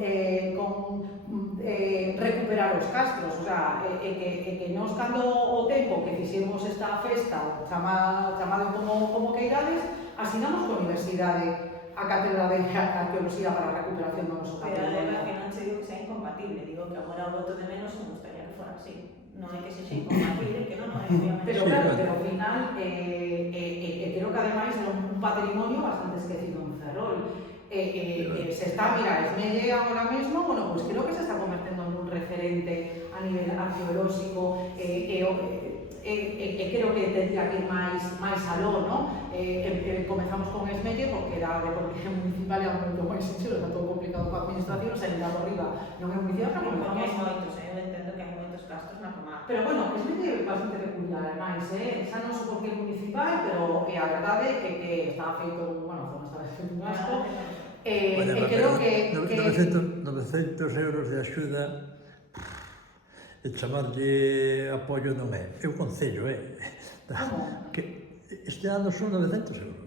recuperar os castros, o sea, que nós cando o tempo que fixemos esta festa, chamado como queirades, asinamos coa universidade a cátedra de arqueoloxía para a recuperación do noso Pero además que patrimonio. non che digo que sea incompatible, digo que agora o voto de menos me gustaría que fuera así. Non é que sexa incompatible, que non é obviamente. Pero claro, pero ao final, creo que ademais é un patrimonio bastante esquecido en Ferrol. Se está, mira, Esmelle agora mesmo, bueno, pues creo que se está convertendo en un referente a nivel arqueolóxico, creo que tendría que ir máis aló, ¿no? Comezamos con Esmelle porque era de política municipal e ao momento máis sinxelo, está todo complicado coa administración, se ainda por riba non é municipal, pero Porque hai comezamos. moitos, eu entendo que hai moitos castros na comarca. Pero bueno, Esmelle é bastante peculiar, ademais, xa non só porque é municipal, pero a verdade é que estaba feito, bueno, a zona estaba feito un asco, creo que 900 euros de axuda e chamarlle apoio non é. É o Concello, Como? Que este ano son 900 euros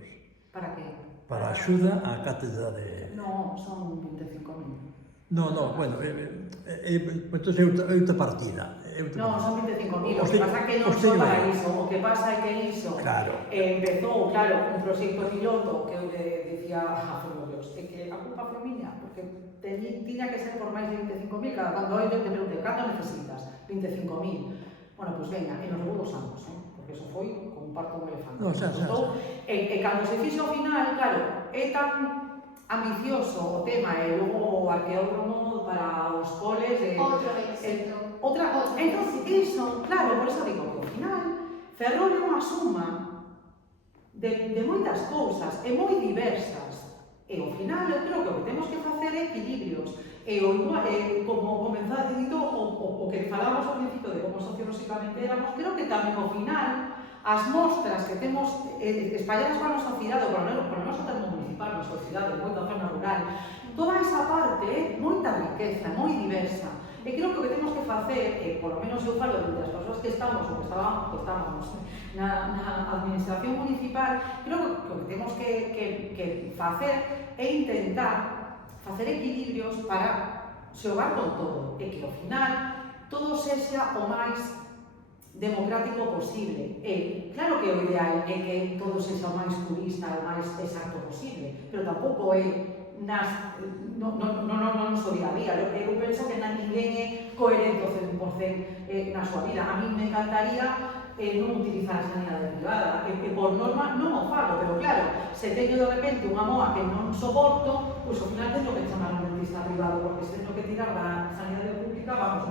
Para que? para a axuda á cátedra de... No, son 25.000. No, bueno, entón é outra partida. No, son 25.000, o que pasa que non só para iso, o que pasa é que iso empezou, claro, un proxecto piloto que eu le dicía a Ferrollos, é que a culpa foi miña, porque tiña que ser por máis de 25.000, cada cando eu te pregunte, cando necesitas? 25.000. Bueno, pois venga, e nos levou 2 anos, porque eso foi como un parto un elefante. No, xa. E cando se fixo ao final, claro, é tan ambicioso o tema, e logo o arqueódromo para os coles... Outro éxito. Entón, iso, claro, por eso digo que ao final Ferrol é unha suma de moitas cousas e moi diversas. E ao final eu creo que o que temos que facer é equilibrios. E como comenzar dito o que falábamos ao principio de como sociolóxicamente éramos, creo que tamén ao final as mostras que temos espalladas para a nosa cidade, ou para o noso termo municipal, a nosa cidade, moita zona rural, toda esa parte é moita riqueza, moi diversa. E creo que o que temos que facer, por lo menos eu falo de as persoas que estamos na administración municipal, creo que o que temos que facer é intentar facer equilibrios para xogar con todo, e que ao final todo sexa o máis democrático posible. E claro que o ideal é que todo sexa o máis purista, o máis exacto posible, pero tampouco é non so día a día. Eu penso que ninguén é coherente ao 100% na súa vida. A mí me encantaría non utilizar a sanidade privada, que por norma non o fago, pero claro, se teño de repente unha moa que non soporto, pois ao final teño que chamar un dentista privado, porque se teño que tirar da sanidade pública, vamos,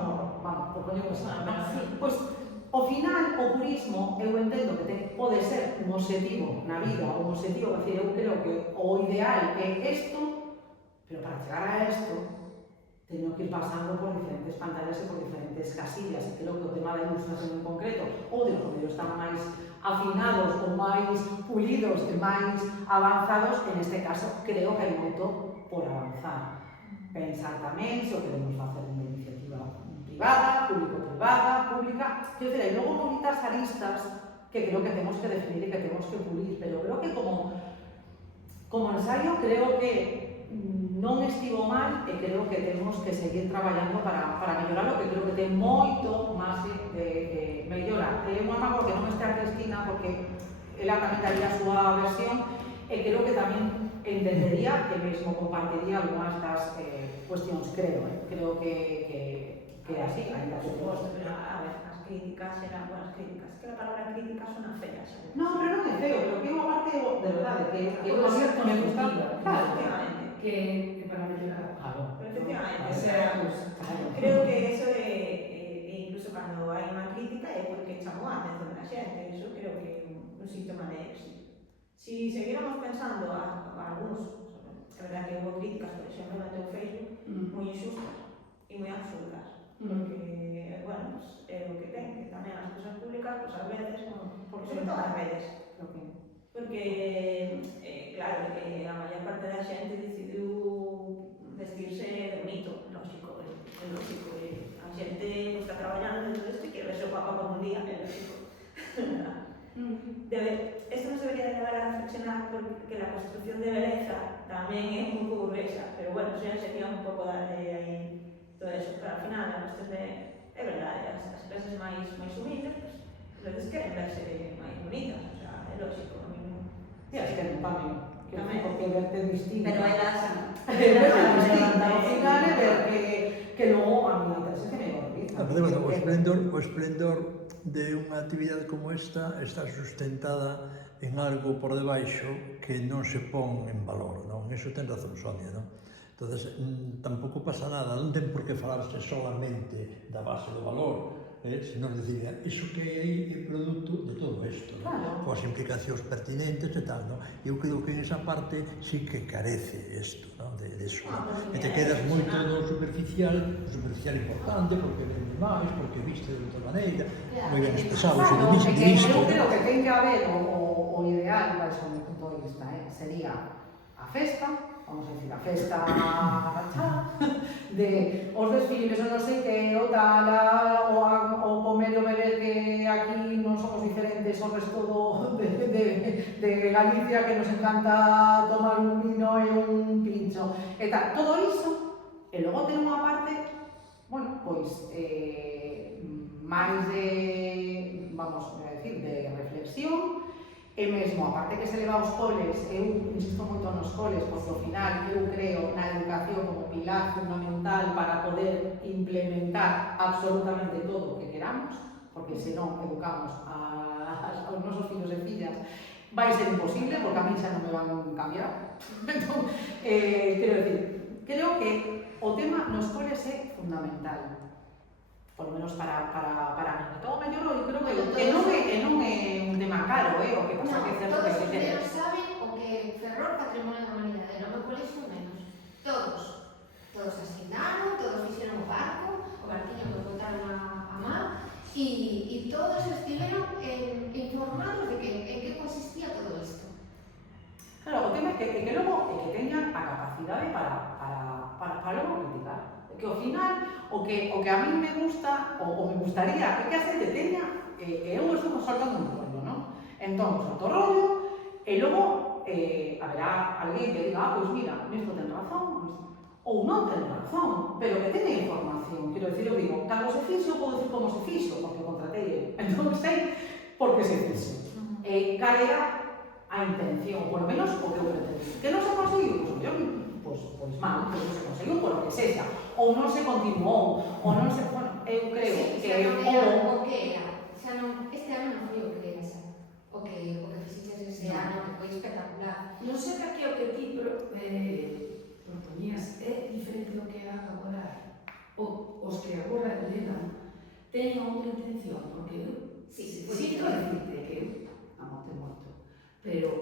por coño que xa, non? Pois, ao final, o purismo, eu entendo que pode ser un objetivo na vida, un objetivo, é dicir, eu creo que o ideal é isto, pero para chegar a isto, teño que ir pasando por diferentes pantallas e por diferentes casillas, e creo que o tema da ilustración en concreto, ou de los medios están máis afinados, ou máis pulidos e máis avanzados, en este caso, creo que hai moito por avanzar. Pensar tamén se o queremos facer unha iniciativa privada, público-privada, pública, quero dizer, hai logo moitas aristas que creo que temos que definir e que temos que pulir, pero creo que como ensayo creo que non estivo mal e creo que temos que seguir traballando para mellorar o que creo que ten moito máis de mellorar. É unha má porque non está a Cristina, porque ela tamén daría a súa versión e creo que tamén entendería e mesmo compartiría algunhas das cuestións, creo que é así, ainda que Por suposto, pero a ver, as críticas eran boas críticas. Que que a palabra crítica sona fea, sabes? No, pero non é feo, pero que é unha parte de verdade, que eu Pode ser me gusta. constructiva. Claro, Efectivamente. Que para mellorar. claro. Pero efectivamente, O o sea, sea, pues, creo que eso incluso cando hai unha crítica é porque chamou a atención da xente, eso creo que é un síntoma de éxito. Si seguíramos pensando a algúns, é verdad que houve críticas, por exemplo, no teu Facebook, moi injustas e moi absurdas, porque, bueno, pues, é o que ten, que tamén as cousas públicas, pues, ás veces, porque sobre todo as redes, porque, claro, a maior parte da xente decidiu vestirse de bonito, lógico, é lógico, a xente pues, está traballando en todo isto e quere verse o papá por un día, é lógico. Esto nos debería llevar a reflexionar porque la construcción de beleza tamén é un pouco burguesa, pero bueno, eso ya sería un pouco darle aí todo eso, pero al final a cuestión de, é verdade, as clases máis humildes, pues, eles queren verse máis bonitas, o sea, é lógico, a mí non. Sí, es que tamén, que Tamén. porque verte distinto. Pero elas Verte distinto, ao final é ver que logo a mí me interesa que me valoriza. Bueno, o esplendor de unha actividade como esta está sustentada en algo por debaixo que non se pon en valor, non? Eso ten razón Sonia, non? Entonces, tampouco pasa nada, non ten por que falarse solamente da base do valor, senón decir, iso que hai aí é produto de todo isto, non? Claro. Coas implicacións pertinentes e tal, non? Eu creo que en esa parte sí que carece isto, non? De eso, non? E te quedas moito no superficial importante, porque vende máis, porque viste de outra maneira, moi ben expresado, se Claro, de visto, eu creo que ten que haber o ideal, baixo o meu punto de vista, sería a festa, vamos a decir, a festa rachada, de os desfiles, non sei que, o tal, o comer e o beber que aquí non somos diferentes ao resto de Galicia, que nos encanta tomar un vino e un pincho, e tal, todo iso, e logo ten unha parte, bueno, pois, máis de, vamos a decir, de reflexión, e mesmo, a parte que se leva aos coles, eu insisto moito nos coles, porque ao final eu creo na educación como pilar fundamental para poder implementar absolutamente todo o que queramos, porque se non educamos aos nosos fillos e fillas, vai ser imposible, porque a mí xa non me van cambiar. Entón, quero decir, creo que o tema nos coles é fundamental. Por lo menos para mí. Todo mellor, eu creo que non é un tema caro, o que pasa que é certo todos que os ten. nenos saben o que Ferrol Patrimonio da Humanidade, no meu colexio menos. Todos asinaron, todos fixeron o barquiño que botaron a mar, e todos estiveron informados de en que consistía todo isto. Claro, o tema é que logo teñan a capacidade para logo criticar. Que ao final, o que a mí me gusta, ou me gustaría, é que a xente teña, eu estou soltando un rollo, non? Entón, solto o rollo, e logo haberá alguén que diga, pois mira, nisto ten razón, ou non ten razón, pero que teña información. Quero dicir, eu digo, cando se fixo, podo dicir como se fixo, porque contratei, entón sei por que se fixo. Cal era a intención, por lo menos o que eu pretendo. Que non se conseguiu, pois mal, que non se conseguiu por o que sexa, ou non se continuou, ou non se, bueno, eu creo que o que era, xa non, este ano non foi o que era xa, o que fixeches ese ano, que foi espectacular. Non será que o que ti propoñías é diferente do que agora, os que agora levan teñen outra intención, porque eu sinto decirte que eu amote moito, pero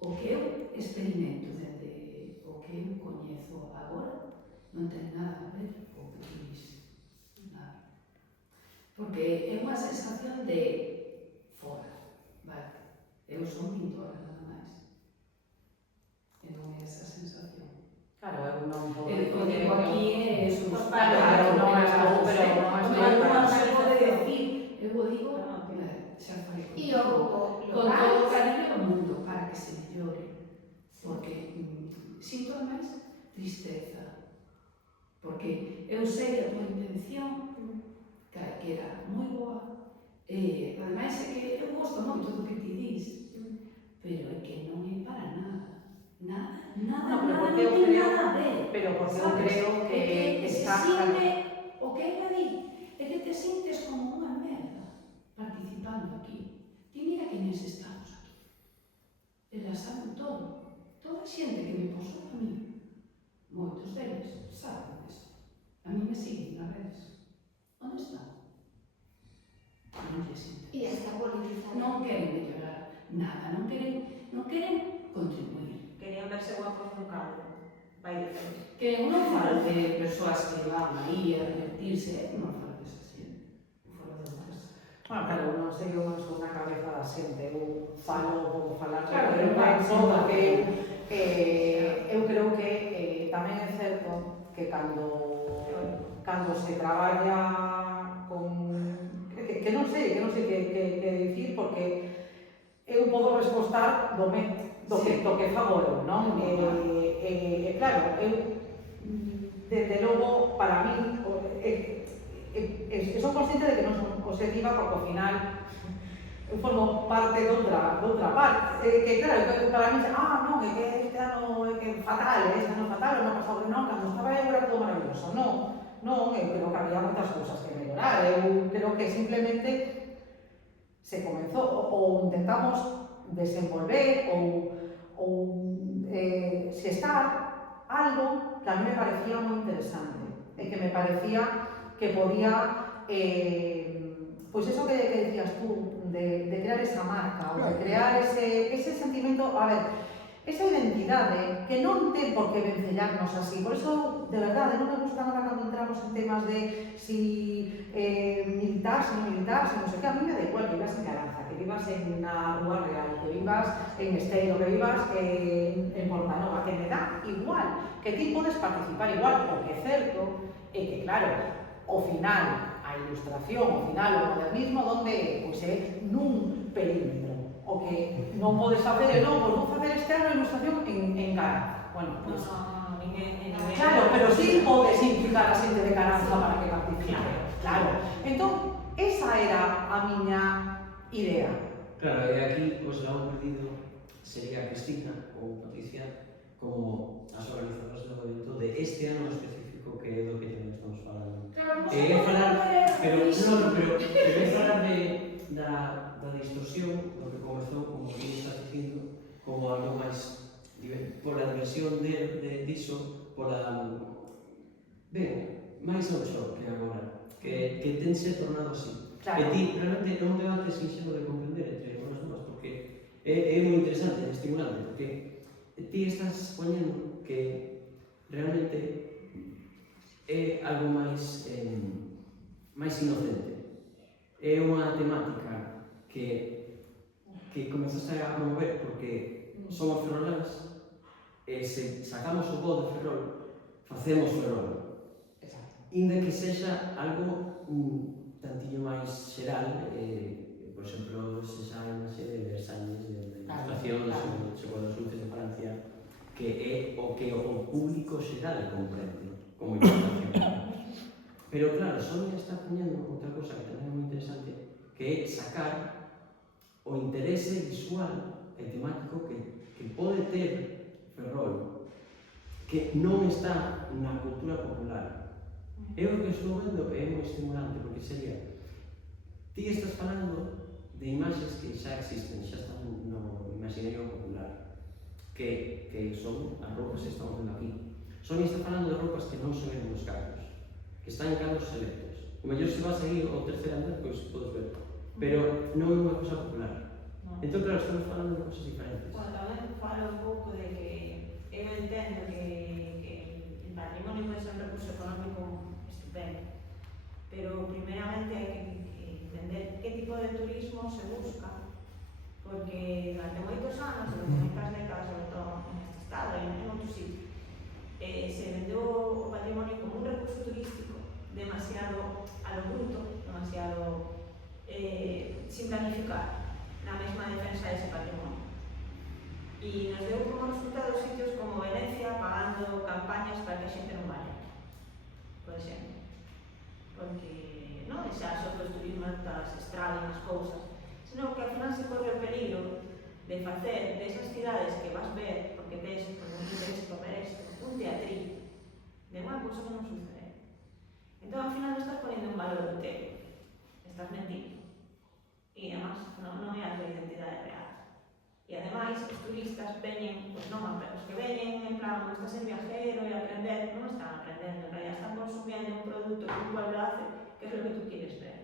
o que eu experimento desde o que eu coñezo agora non ten nada a ver co que ti dis, nada. Porque é unha sensación de fora, vale, eu son pintora nada máis, e non é esa sensación. claro, eu non podo O digo aquí é sus Claro, pero non é non se pode decir, eu o digo, xa foi E con todo o cariño do mundo para que se mellore, porque sinto máis tristeza, porque eu sei a tua intención, que era moi boa, e ademais é que eu gosto moito do que ti dis, pero é que non é para nada. Nada, non ten nada a ver. Pero porque eu Sabes? creo que está... o que ela di é que te sintes como unha merda participando aquí. me siguen nas redes. Onde está? Non lles interesa. E está politizado. Non queren mellorar nada, non queren contribuir. Querían verse guapos nun cadro. Vai defender. Que non falo de persoas que van aí a divertirse, non falo desa xente. Falo de outras. Bueno, claro, non sei que eu estou na cabeza da xente, eu falo por falar, Claro, pero pero penso claro, que eu creo que tamén é certo que cando se traballa con que non sei que dicir porque eu podo respostar do que fago eu, non? Claro, eu desde logo para min son consciente de que non son objetiva porque ao final eu formo parte de outra parte que claro, que para mí non, é que este ano é que fatal, o ano pasado non, cando estaba eu era todo maravilloso, non, eu creo que había moitas cousas que mellorar, eu creo que simplemente se comezou ou intentamos desenvolver ou xestar algo que a mí me parecía moi interesante e que me parecía que podía pois eso que decías tú de crear esa marca ou de crear ese sentimento, a ver, esa identidade que non ten por que vencellarnos así, por eso, de verdade, non me gusta nada cando entramos en temas de si militar, si non militar, si non sei que, a mí me da igual que vivas en Caranza, que vivas en na Rúa Real, que vivas en Esteiro, que vivas en Portanova, que me dá igual, que ti podes participar igual, o que é certo é que, claro, ao final, a ilustración, ao final, o modernismo, onde pois é nun perímetro. O que non podes facer é non, pois vou facer este ano a ilustración en Caranza. Bueno, pois... Claro, pero sí podes implicar a xente de Caranza para que participe. Claro. Entón, esa era a miña idea. Claro, e aquí o eslabón perdido sería Cristina ou Patricia como as organizadoras do evento de este ano específico que é do que tamén estamos falando. Pero falar da distorsión do que comezou, como ti estás dicindo, como algo máis pola diversión diso, pola máis ao show que agora, que tense tornado así. Claro. Que ti realmente é un debate sinxelo de comprender entre as dúas, porque é moi interesante, estimulante, porque ti estás poñendo que realmente é algo máis inocente. É unha temática que comezaste a promover porque somos ferroláns e se sacamos o bo de Ferrol, facemos Ferrol. Inda que sexa algo tantiño máis xeral, por exemplo, sexa a imaxe de Versalles, de ilustración, segundo os luces de Francia, que é o que o público xeral comprende como ilustración. Pero claro, Sonia está poñendo outra cosa que tamén é moi interesante, que é sacar o interese visual e temático que pode ter Ferrol, que non está na cultura popular. Eu o que estou vendo é moi estimulante, porque sería, ti estás falando de imaxes que xa existen, xa están no imaginario popular, que son as roupas que estamos vendo aquí. Sonia está falando de roupas que non se ven nos cadros, que están en cadros selectos. O mellor se vas aí ao terceiro andar, pois podes ver. Pero non é unha cosa popular. Entón, claro, estamos falando de cosas diferentes. Bueno, tamén falo un pouco de que eu entendo que el patrimonio pode ser un recurso económico estupendo, pero primeramente hai que entender que tipo de turismo se busca, porque durante moitos anos, durante moitas décadas, sobre todo neste estado e en outros sitios, se vendeu o patrimonio como un recurso turístico demasiado a lo bruto, demasiado sin planificar na mesma defensa dese patrimonio. E nos deu como resultado sitios como Venecia pagando campañas para que a xente non vaya, por exemplo. Porque non xa só os turistas estraden as cousas, senón que ao final se corre o peligro de facer desas cidades que vas ver, porque tes por un interés por ver isto, un teatrillo de unha cousa que non sucede. Entón, ao final non estás poniendo un valor entero, estás mentindo. E, además, non é a tua identidade real. E, además, ademais os turistas veñen, pois non, os que veñen en plan, gusta ser viajero e aprender, non están aprendendo, en realidad están consumiendo un produto que un pueblo hace, que es lo que tú quieres ver.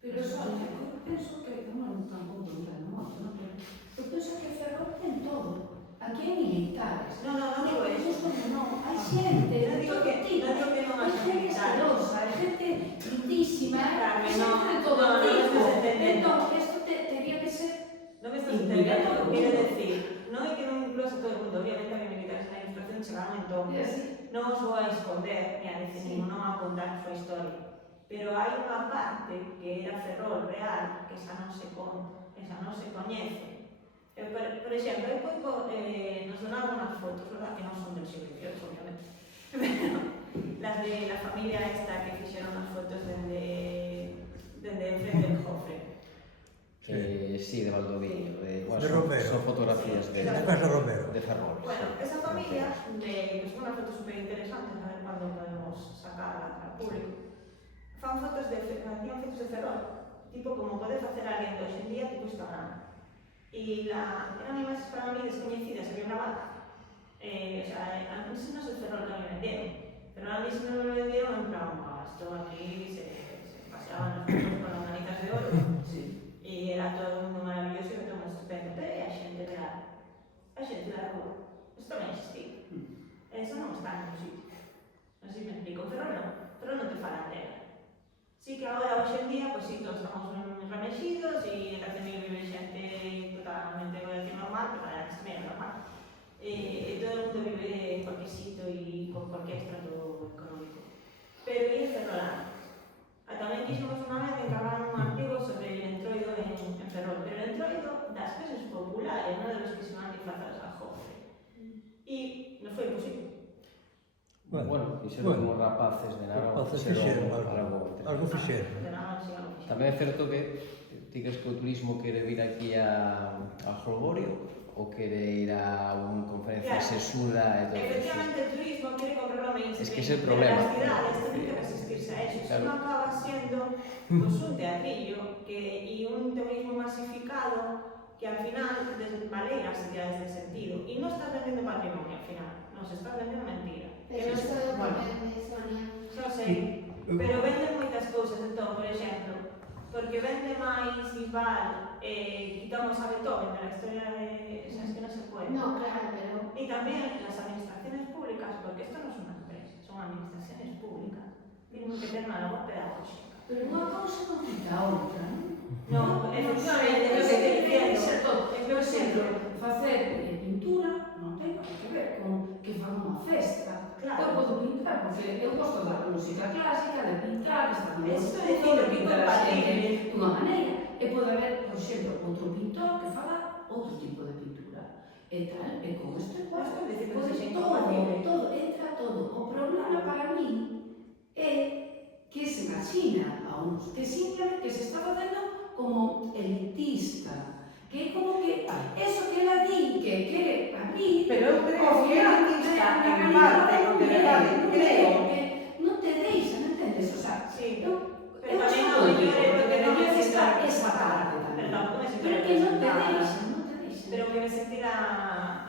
Pero Sonia, eu penso que, non tampouco entendo moito, non? Pero eu penso que Ferrol ten todo. Aquí hai militares. Non digo eso. Non, hai xente de todo tipo. Non digo que non Hai haxa xente militares. escalosa, hai xente lindísima, Carmen, hai xente de todo non tipo. estás entendendo. Entón, isto teria que ser... Non me estás entendendo o que quero decir. Non é que non incluas a todo o mundo, obviamente había militares na ilustración chegaron en todo. Non os vou a esconder, ni a decir, non a contar a súa historia. Pero hai unha parte que era Ferrol real, que esa non se conta, esa non se coñece. Por exemplo, hai pouco nos donaron unhas fotos, verdad, que non son del siglo XVIII, obviamente, pero las de la familia esta que fixeron as fotos dende enfrente del Jofre. Sí, de Valdoviño, De Romero. son fotografías de Na Casa Romero. de Ferrol. Bueno, sí. esa familia, que son unas fotos súper interesantes, a ver cuándo podemos sacarlas al público, hacían fotos de Ferrol, tipo como pode facer alguén de hoxe en día, tipo Instagram. Y eran imágenes para mí desconocidas, se vio grabada. O sea, a mí no es el Ferrol que me vendieron, pero a mí sí me lo vendieron en plan, esto aquí se paseaban los fotos con las manitas de oro. Sí. Y era todo un mundo maravilloso y todo muy estupendo, pero hay gente de la rúa. Esto non existía. Eso non está en ningún sitio. Non sei se me explico, pero non te falan dela. Sí que agora, hoxe en día, pois sí, todos estamos remexidos e en Racemil vive xente totalmente, voy a decir normal, pero en Racemil é normal. E todo o mundo vive en cualquier sitio e con cualquier estrato económico. Pero é ferrolano. Tamén quixemos unha vez encargar un artigo sobre el entroido en Ferrol, pero el entroido das clases populares, non de los que se van disfrazados al Jofre. E non foi posible. Bueno, fixeron como rapaces de Narón, Fixeron algo fixeron. Tamén é certo que ti crees que o turismo quere vir aquí a Holgorio ou quere ir a unha conferencia sesuda e todo eso? Efectivamente, el turismo quiere comprar lo mainstream. Es que es el problema. Las ciudades tienen que resistirse a eso. Claro. Eso no acaba siendo pues, un teatrillo y un turismo masificado que al final desvalea las ideas del sentido. Y no estás vendiendo patrimonio al final, nos estás vendiendo mentira. Pero Que no isto es- é o que bueno, vende, Sonia. xa sei, pero venden moitas cousas, entón, por exemplo, porque vende máis Bisbal, quitamos a Beethoven de la historia de... O sea, es que no se puede. No, claro, pero... Y también las administraciones públicas, porque esto no es una empresa, son administraciones públicas, tienen que tener una labor pedagógica. Pero unha cousa non quita a outra, non? No, efectivamente, es lo que estoy diciendo. Es por exemplo, facer pintura non ten nada que ver con que fan unha festa. Claro. Eu podo pintar, porque eu gosto da música clásica, de pintar, que está moi Eso bonito, é dicir, de que pintar a compatible. xente dunha maneira. E pode haber, por exemplo, outro pintor que faga outro tipo de pintura. E tal, e con isto é Esto es decir, Pois que es todo, incompatible. todo, entra todo. O problema para mí é que se imagina a uns que simplemente se está facendo como elitista, que é como que eso que ela di que quere abrir, Pero eu creo que é elitista en parte, porque de verdade creo. non te deixa, non entendes? O sea, Sí, eu pero también no, yo creo que no me está siento esa parte pero tamén. tampoco me siento Pero que non te representada. deixa, non te deixa. Pero que me sentirá,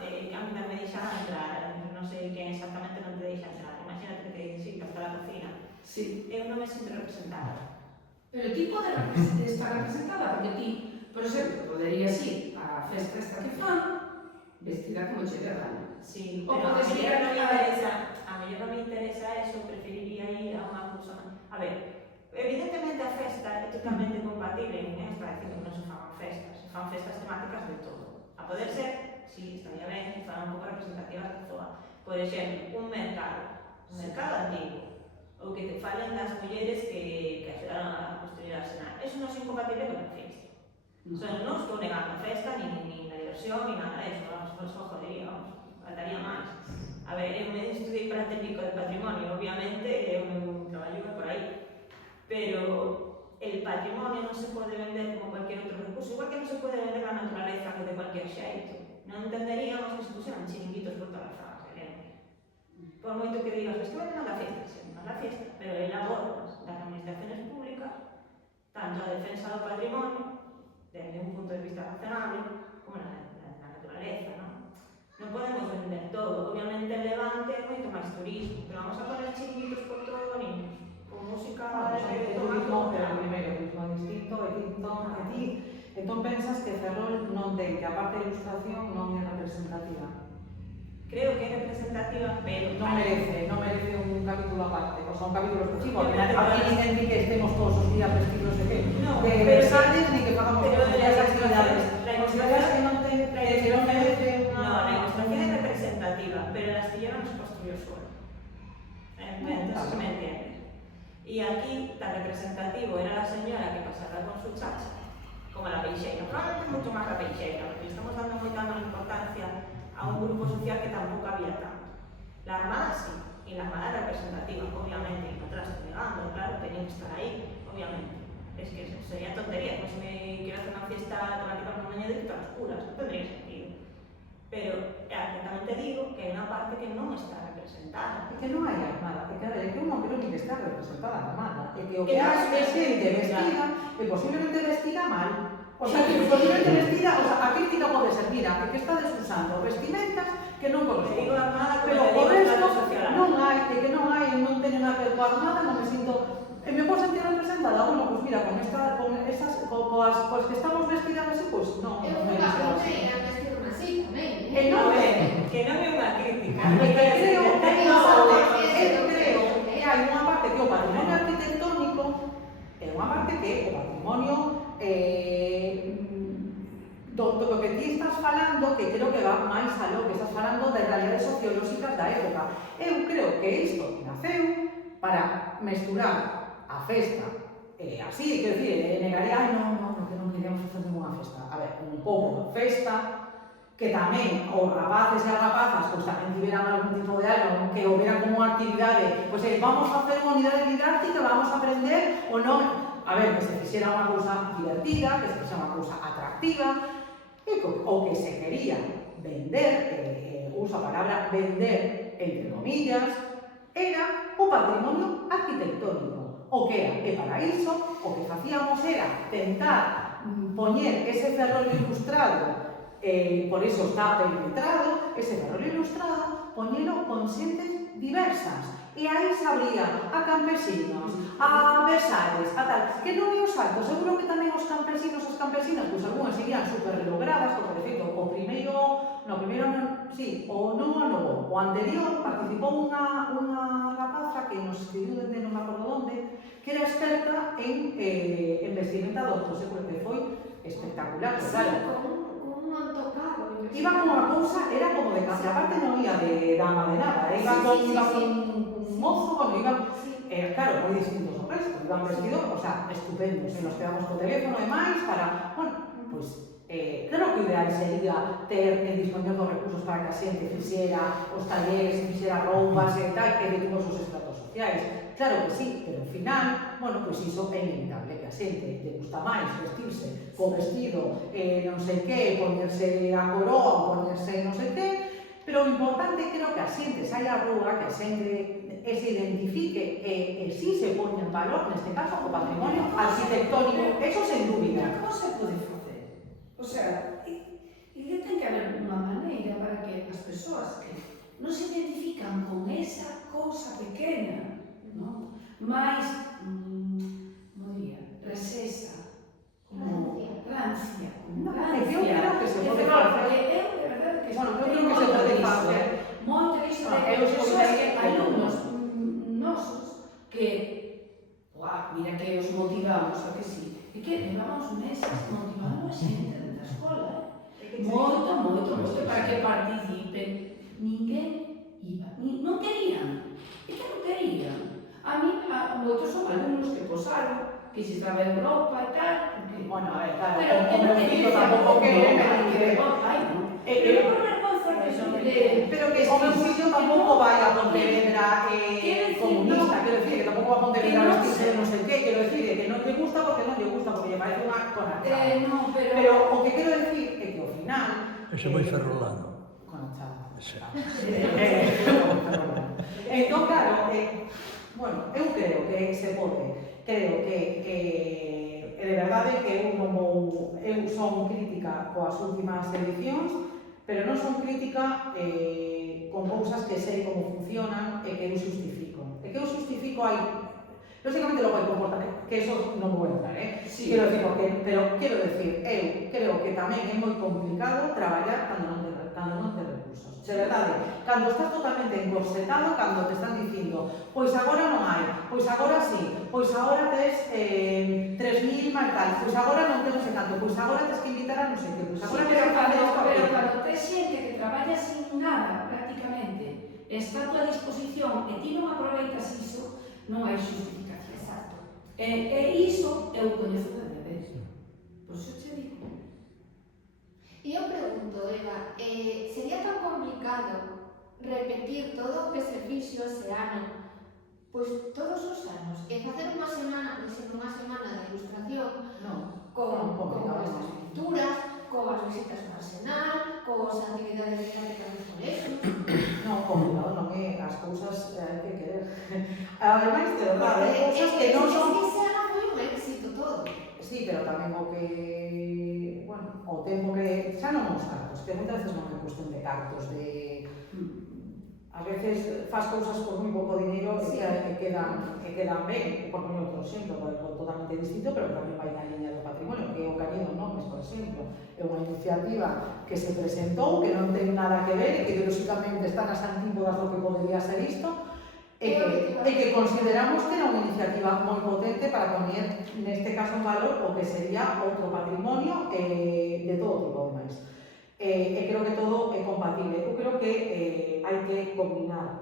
a mí me deixan entrar, no sé quen exactamente non te deixa entrar. Imagínate que te dicen, sí, que hasta la cocina. Sí. Eu non me sinto representada. Pero ti pode estar representada, porque ti, por exemplo, poderías ir á festa esta que fan, vestida como che dé a gana. Sí, O pero a podes mí ir no me a- interesa, no me interesa eso, preferiría ir a unha cousa. A ver, evidentemente a festa é totalmente compatible, non está dicindo que non se fan festas temáticas de todo. A poder ser, sí, estaría ben, que fan un pouco representativas da zoa. Por exemplo, un mercado antigo, ou que te falen das mulleres que axudaron a construir a Arsenal. Eso non é incompatible con a festa. O sea, non estou negando a festa, ni la diversión, ni nada de eso, vamos, pues jodería, vamos, faltaría máis. A ver, eu me estudiei para técnico de patrimonio, obviamente, eu meu traballo é por aí, pero el patrimonio non se pode vender como cualquier outro recurso, igual que non se pode vender a naturaleza de cualquier xeito. Non entenderíamos que se pusieran chiringuitos por todas as zonas, por moito que digas, es que venden a la fiesta, sí, a la fiesta, pero el labor das administraciones públicas, tanto a defensa do patrimonio, desde un punto de vista razonable, como na cabeza, non? Non podemos vender todo. Obviamente en Levante é moito máis turismo, pero vamos a poner chiringuitos por todos os niños, con música de reggaetón. Pero primeiro, o turismo distinto, e ti, entón pensas que Ferrol non ten, que a parte de ilustración non é representativa. Creo que é representativa, pero Non merece un capítulo aparte, o sea, un capítulo específico. Aquí ninguén di que estemos todos os días vestidos de Versalles, ni que pagamos todas as actividades. Consideras que non merece unha... No, la ilustración es representativa, pero el astillero no se construyó solo. Entonces se me entiende. Y aquí, tan representativo era la señora que pasaba con su chacha, como la peixeira. Probablemente mucho más la peixeira, porque estamos dando muy tanta importancia a un grupo social que tampoco había tanto. La Armada sí, y la Armada era representativa, obviamente, y no te la estoy negando, claro, tenía que estar ahí, obviamente. Es que sería tontería, pues me quiero hacer una fiesta temática con mañana de todas las curas, no tendría sentido. Pero también te digo que hay una parte que no está representada. É que non hai armada, é que eu non creo ni que está representada a armada, é que o que hai é xente vestida, e posiblemente vestida mal. O sea, que posiblemente vestida, o sea, a crítica pode ser, mira, é que estades usando vestimentas que non corresponden. Pero por resto, non hai, é que non hai, non teño nada que ver coa armada, non me sinto... E me podo sentir representada, bueno, pues mira, con as que estamos vestidas así, pues non. Eu fui a primeira vestirme así tamén, E non é, Que non é unha crítica. e que creo que hai unha parte que o patrimonio arquitectónico é unha parte que o patrimonio do que ti estás falando, que creo que va máis aló, que estás falando das realidades sociolóxicas da época. Eu creo que isto naceu para mesturar a festa así, quero dicir, negaría, non, que non queríamos facer ninguna festa. A ver, un pouco de festa, que tamén os rapaces e as rapazas pues, tamén tiveran algún tipo de algo que houveran como actividade, pues vamos a facer unha unidade didáctica, vamos a aprender ou non, a ver, que se fixera unha cousa divertida, que se fixera unha cousa atractiva, e o que se quería vender, uso a palabra vender entre comillas, era o patrimonio arquitectónico. O que era, e para iso, o que facíamos era tentar poñer ese Ferrol ilustrado, por iso está perimetrado, ese Ferrol ilustrado, poñelo con xentes diversas. E aí se abría a campesinos, a Versalles, a tal, que non é o salto, seguro que tamén os campesinos, as campesinas, pois algunhas seguían super logradas, porque de feito, o anterior participou unha rapaza que nos escribiu dende non me acordo onde, que era experta en vestimenta do outro século, que foi espectacular, claro. Con un autocarro. Iba como a cousa, era como de casa, aparte non ia de dama de nada, iba con un mozo, bueno, iban, claro, moi distintos ao resto, iban vestidos, o sea, estupendos, e nos quedamos co teléfono e máis para, bueno, pois, claro que o ideal sería ter dispoñer dos recursos para que a xente fixera os talleres, fixera roupas e tal, e de todos os estratos sociais, claro que sí, pero ao final, bueno, pois iso é inevitable, que a xente lle gusta máis vestirse co vestido, non sei que, poñerse a coroa, poñerse non sei que, pero o importante creo que a xente saia á rúa, que a xente se identifique e si se poña en valor, neste caso, o patrimonio arquitectónico, eso sen dúbida. Como se pode facer? O sea, ten que haber unha maneira para que as persoas que non se identifican con esa cousa pequena, non? máis, como diría, recesa, como rancia, como rancia. Eu creo que se pode facer. Eu, de verdade, que bueno, eu creo que se pode facer. Moito isto de persoas que alumnos nosos que, mira que os motivamos, a que sí, e que levamos meses motivando a xente dentro da escola, moito, para que participen. Ninguén iba, non querían, é que non querían. A mí, moitos son alumnos que posaron, que se estaba en Europa e tal, porque... Bueno, a ver, claro, pero que non querían, tampouco quere, pero que o meu fillo tampouco vai a Pontevedra comunista, quero decir, que tampouco va a Pontevedra vestirse de non sei que, quero decir, que non lle gusta porque non lle gusta, porque lle parece unha cosa chata. Pero o que quero decir é que ao final... Ese moi ferrolano. Con a chata. Entón, claro, bueno, eu creo que se pode, creo que de verdade que eu son crítica coas últimas edicións, pero non son crítica con cousas que sei como funcionan e que eu justifico. E que eu justifico hai... Lógicamente logo hai comportamentos, que eso non vou entrar, Sí. Quero decir, pero quero decir, eu creo que tamén é moi complicado traballar cando non tes recursos. De verdade, cando estás totalmente encorsetado, cando te están dicindo pois agora non hai, pois agora sí, pois agora tes 3.000 máis tal, pois agora non temos tanto, pois agora tes que invitar a non sei que, pois agora Pero que cando tes xente que traballa sin nada, prácticamente, está a tua disposición e ti non aproveitas iso, non hai justificación. Exacto. E iso eu coñezo de vez. Por iso che digo. E eu pregunto, Eva, sería tan complicado repetir todo o que se fixo ese ano, pois todos os anos, e facer unha semana, por exemplo, unha semana de ilustración con estas pinturas, coas visitas no arsenal, coas actividades didácticas dos colexios? Non, complicado non é, as cousas hai que querer. Ademais, de verdade, hai cousas que non son... Ese ano foi un éxito todo. Sí, pero tamén o que... Bueno, o tempo que... Xa non os cartos, que moitas veces non é cuestión de cartos, de... A veces faz cousas por moi pouco dinero Sí. e quedan ben, por poñer outro exemplo, por totalmente distinto, pero tamén vai na liña do patrimonio, que é o Cañido Nomes, por exemplo. É unha iniciativa que se presentou, que non ten nada que ver, e que ideolóxicamente está nas antípodas do que podría ser isto, e que consideramos que era unha iniciativa moi potente para poñer, neste caso, en valor o que sería outro patrimonio de todo tipo de máis. E creo que todo é compatible. Eu creo que hai que combinar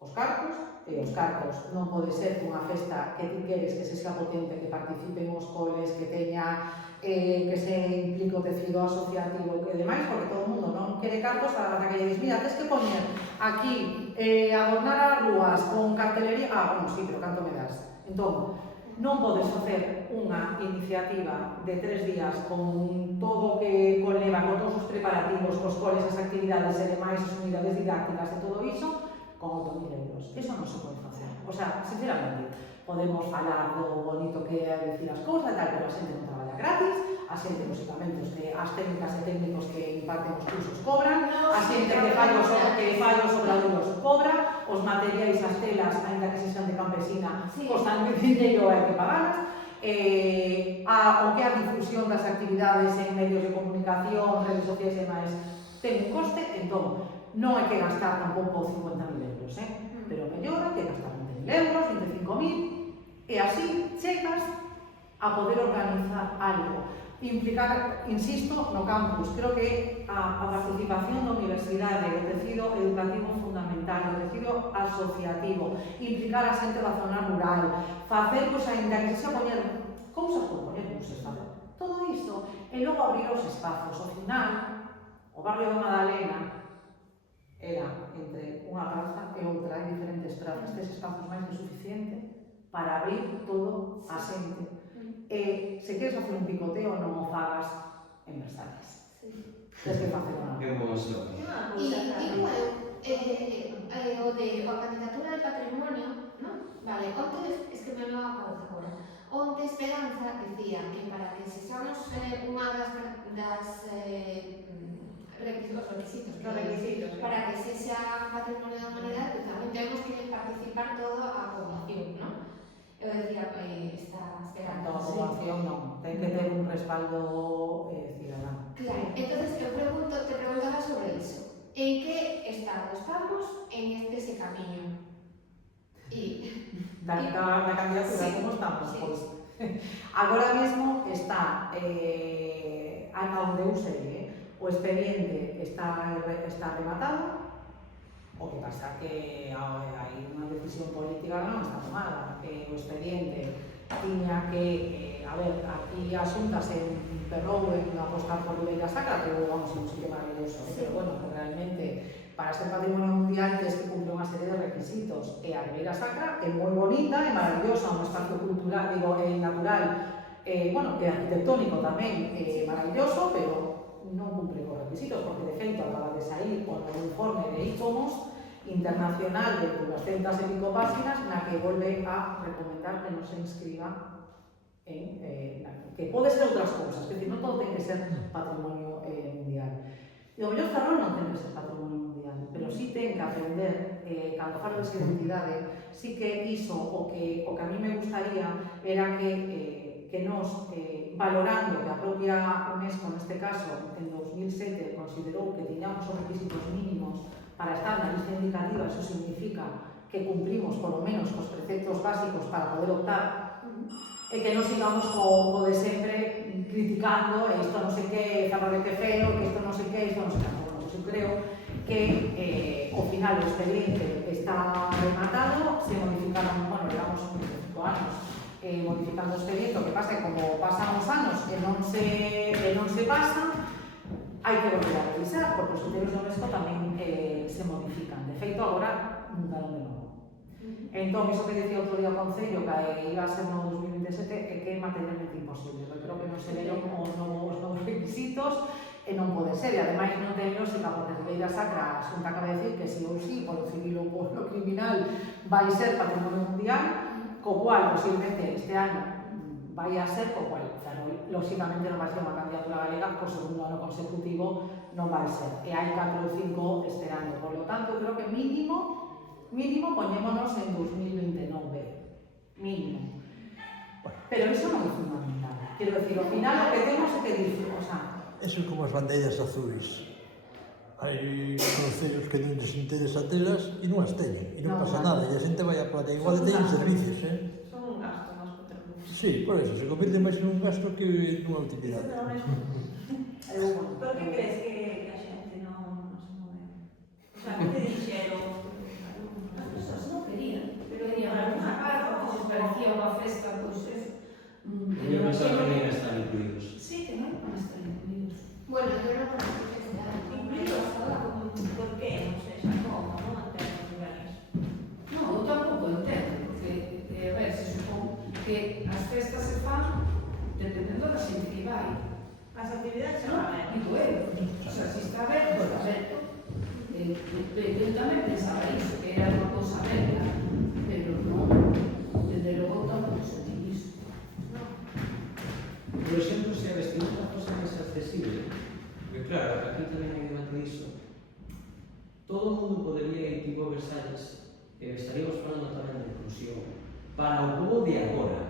os cartos e os cartos. Non pode ser unha festa que ti queres que se sea potente, que participen os coles, que teña que se implique o tecido asociativo e demais, porque todo o mundo non quere cartos para que lle dis, mira, tens que poñer aquí adornar as rúas con cartelería. Bueno, sí, pero canto me das? Entón, non podes facer unha iniciativa de 3 días con todo o que conleva, con todos os preparativos, cos coles, as actividades e demais, as unidades didácticas e todo iso, con 8.000 euros. Eso non se pode facer. O sea, sinceramente, podemos falar do bonito que é dicir as cousas e tal, pero a xente non traballa gratis, a xente, lógicamente, as técnicas e técnicos que imparten os cursos cobran, a xente que fai os obradoiros cobra, os materiais, as telas, ainda que sexan de campesina, costan dinheiro e hai que pagalas, o que é a difusión das actividades en medios de comunicación, redes sociais e máis, ten un coste, entón, non hai que gastar tampouco 50.000 euros, pero mellor hai que gastar 20.000 euros, 25.000, e así chegas a poder organizar algo. Implicar, insisto, no campus. Creo que a participación da universidade, o tecido educativo fundamental, o tecido asociativo, implicar a xente da zona rural, facer, pois, ainda que se poñer cousas por poñer, cousas, facer todo iso, e logo abrir os espazos. Ao final, o barrio de Madalena era entre unha praza e outra, en diferentes prazas, tes espazos máis que suficiente para abrir todo a xente. E se queres facer un picoteo non o fagas en Versalles. Tens que facer unha. É un bon slogan. O de a candidatura de patrimonio, non? Vale, onte, es que me lo acabo agora. Onte Esperanza dicía que para que sexamos unha das requisitos para que sexa patrimonio da humanidade, tamén temos que participar toda a población, non? Eu decía, esta Esperanza. A población non, ten que ter un respaldo cidadano. Claro, entonces te preguntaba sobre iso. En que estado estamos en ese camiño? Da candidatura, como estamos? Sí. Pois, agora mesmo está ata onde eu sei, o expediente está rematado. O que pasa que hai unha decisión política que non está tomada, que o expediente tiña que, aquí a Xunta se emperrou en apostar por Ribeira Sacra, que vamos a un sitio maravilloso, pero bueno, que realmente para ser patrimonio mundial tens que cumplir unha serie de requisitos, e a Ribeira Sacra é moi bonita, é maravillosa, un espacio cultural, natural, bueno, e arquitectónico tamén, maravilloso, pero non cumpre con requisitos, porque de feito acaba de sair con o informe de ICOMOS internacional de 200 e pico páxinas na que volve a recomendar que non se inscriba en que pode ser outras cousas, que non todo ten que ser patrimonio mundial. E o mellor Ferrol non ten que ser patrimonio mundial, pero sí ten que aprender, cando falo desa identidade, sí que iso o que a mí me gustaría era que nos, valorando que a propia UNESCO neste caso en 2007 considerou que tiñamos os requisitos mínimos para estar na lista indicativa, eso significa que cumprimos polo menos cos preceptos básicos para poder optar, e que non sigamos co de sempre criticando isto non sei que, Ferrol que feo, que isto non sei que, isto non sei que. Bueno, pues eu creo que ao final o expediente está rematado, se modificaron, bueno, levamos 5 anos modificando o expediente, o que pasa é que como pasan os anos e non se pasa, hai que volver a revisar, porque os criterios do UNESCO tamén se modifican. De feito, agora mudaron de novo. Entón, iso que dicía outro día o Concello, que iba a ser no 2027, é que é materialmente imposible. Eu creo que non se veron os novos requisitos e non pode ser. E ademais non ten lógica, porque a Ribeira Sacra, a Xunta acaba de decir que sí ou sí, polo civil ou polo criminal, vai ser patrimonio mundial, co cual, posiblemente, este ano vai a ser, co cual, Ferrol, lógicamente non vai ser unha candidatura galega, por segundo ano consecutivo non vai ser. E hai 4 ou 5 esperando. Por lo tanto, creo que mínimo poñémonos en 2029, mínimo. Pero iso non é fundamental. Quero decir, ao final o que temos é que dicir, o sea... Eso é como as bandeiras azuis. Hai concellos que non les interesa telas e non as teñen, e non pasa nada, e a xente vai a playa, igual teñen servicios, Son un gasto máis que outra cousa. Sí, por eso, se convierte máis en un gasto que nunha utilidade. Por que crees que a xente non se move? O sea, que te dixeron? As persoas non querían, querían alguna parte, que les parecía unha festa, pois eso. Eu pensaba que non están incluídos. Sí, que non van a estar incluídos. Bueno, yo no conozco este año. Incluídos ahora, por que? Non sei, xa como, non entendo lugares. Non, eu tampouco entendo, porque, a ver, se supón que as festas se fan dependendo da xente que vai. As actividades se van a ver. Digo eu, o sea, se está aberto, está aberto. Eu tamén pensaba iso, que era unha cousa aberta, pero non, desde logo tampouco se ten iso. Por exemplo, se a vestimenta fosse máis accesible, porque claro, aquí tamén hai debate diso, todo o mundo podería ir tipo a Versalles, estaríamos falando tamén de inclusión, para o povo de agora.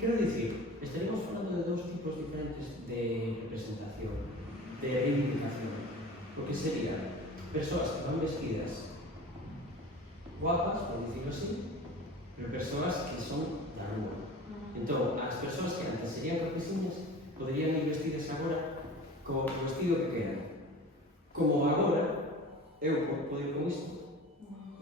Quero dicir, estaríamos falando de dous tipos diferentes de representación, de reivindicación, lo que sería persoas que van vestidas guapas, por dicirlo así, pero persoas que son da rúa. Entón, as persoas que antes serían campesinas poderían ir vestidas agora co vestido que queran. Como agora, eu podo ir con isto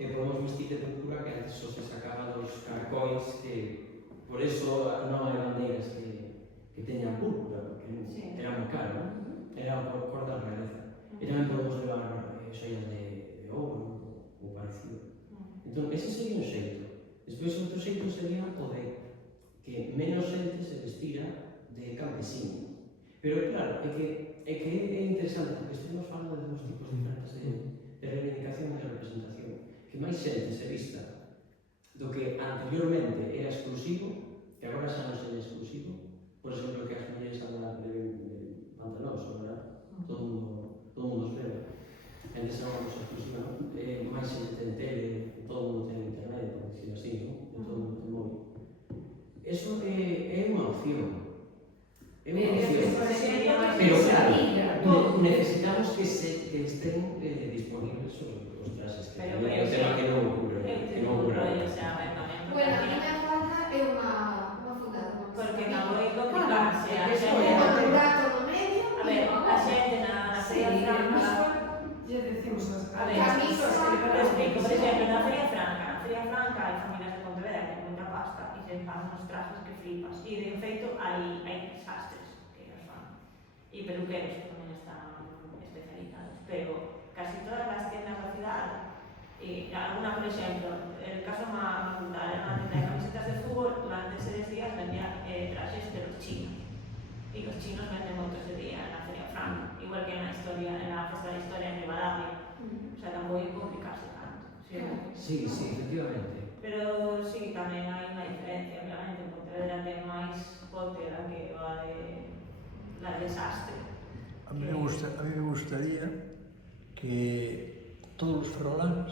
e podemos vestir de púrpura que antes só se sacaba dos caracóis que por eso non hai bandeiras que teñan púrpura, porque era moi caro, non? Era por cor da realeza. E tamén podemos levar xoias de ouro ou parecido. Entón, ese sería un xeito. Despois, outro xeito sería o de que menos xente se vestira de campesino. Pero claro, é que é interesante porque estamos falando de dous tipos diferentes de reivindicación e de representación. Que máis xente se vista do que anteriormente era exclusivo, que agora xa non sería exclusivo. Por exemplo, que as mulleres agora de pantalóns, agora todo mundo os veo. Antes era unha cosa exclusiva, non? Máis xente ten tele, todo mundo ten internet, por decirlo así, non? Todo mundo ten móvil. Eso é unha opción. É unha opción. Pero claro, necesitamos que estén disponibles os traxes. É un tema que non ocurre. Bueno, a mí me falta unha fundada. Porque na web non ficarse a xente. Un gato no medio. A ver, a xente na Feria Franca. Ya decimos A ver, te explico, por exemplo, na Feria Franca hai familias de Pontevedra que ten moita pasta e se fan uns trajes que flipas. E de feito hai sastres que os fan. E peluqueros que tamén están especializados. Pero casi todas as tiendas da cidade, alguna, por exemplo, el caso máis brutal era unha tienda de camisetas de fútbol, durante eses días vendían traxes de los chinos. E os chinos venden moito ese día na Feria Franca, igual que na historia, na Festa da Historia en Rivadavia. O sea, tampouco hai que complicarse tanto. Sí, efectivamente. Pero sí, tamén hai unha diferencia, obviamente, en Pontevedra ten máis pote da que va de desastre. A mí me gustaría que todos os ferroláns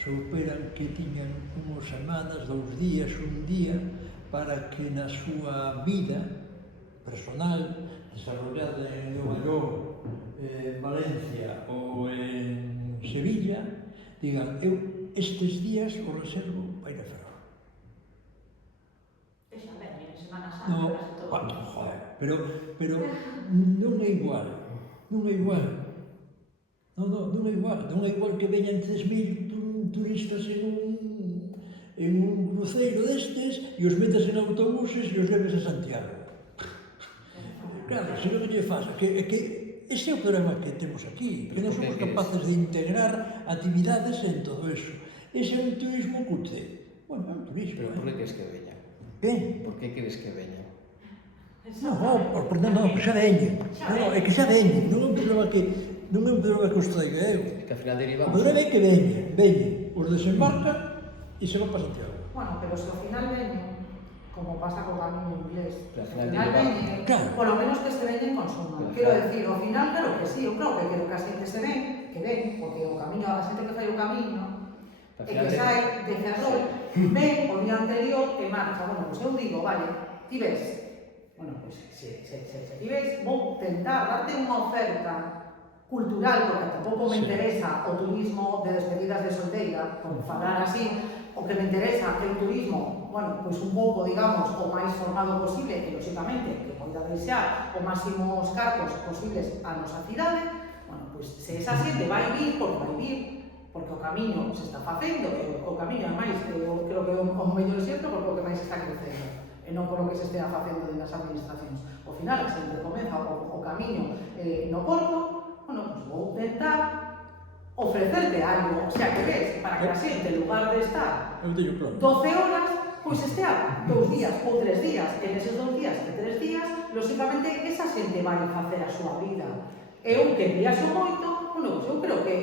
souperan que tiñan unhas semanas, 2 días, un día, para que na súa vida personal, desarrollada en Nova York, en Valencia ou en Sevilla, digan, eu estes días o reservo para ir a Ferrol. Esa vez, en Semana Santa, No, casi todo. joder, pero non é igual, non é igual. Non é igual que veñan 3.000 turistas en un cruceiro destes e os metas en autobuses e os leves a Santiago. Claro, se non lle faz, que ese é o problema que temos aquí, que non somos capaces de integrar actividades en todo eso. Ese é un turismo cutre. Bueno, é un turismo. Pero por que crees que veña? Que? Por que crees que veña? Non, xa veñen. Non, é que xa veñen. Non é un problema que os traiga eu. É que ao final O derivamos... problema é que veñen, os desembarcan e se van para Santiago. Bueno, pero se ao final veñen, como pasa co camiño inglés, Pero ao ao final final deriva- veñen, Claro. por lo menos que se veñen consuman. Pero Quero claro. decir, ao final, claro que sí, eu creo que a xente se ven, porque o camiño, a xente que fai o camiño, Ao e final que sae de Ferrol, ven o día anterior e marcha. Bueno, pois eu digo, vale, ti ves, bueno, pois se ti ves, vou tentar darte unha oferta cultural, porque tampouco me Sí. interesa o turismo de despedidas de solteira, por falar así, o que me interesa é un turismo, bueno, pois un pouco, digamos, o máis formado posible, e, lóxicamente, que poida deixar o máximos cargos posibles a nosa cidade. Bueno, pois se esa xente vai vir, porque o camiño se está facendo, e o camiño, ademais, eu creo que é o mellor exemplo porque o que máis está crecendo, e non polo que se estea facendo nas administracións. Ao final, a xente comeza o camiño no Porto, bueno, pois vou tentar ofrecerte algo, o sea, que ves, para que a xente, en lugar de estar Eu teño claro. 12 horas, pois estea 2 días ou 3 días, e neses 2 días e 3 días, lóxicamente, esa xente vai facer a súa vida. Eu que viaxo moito, bueno, pois eu creo que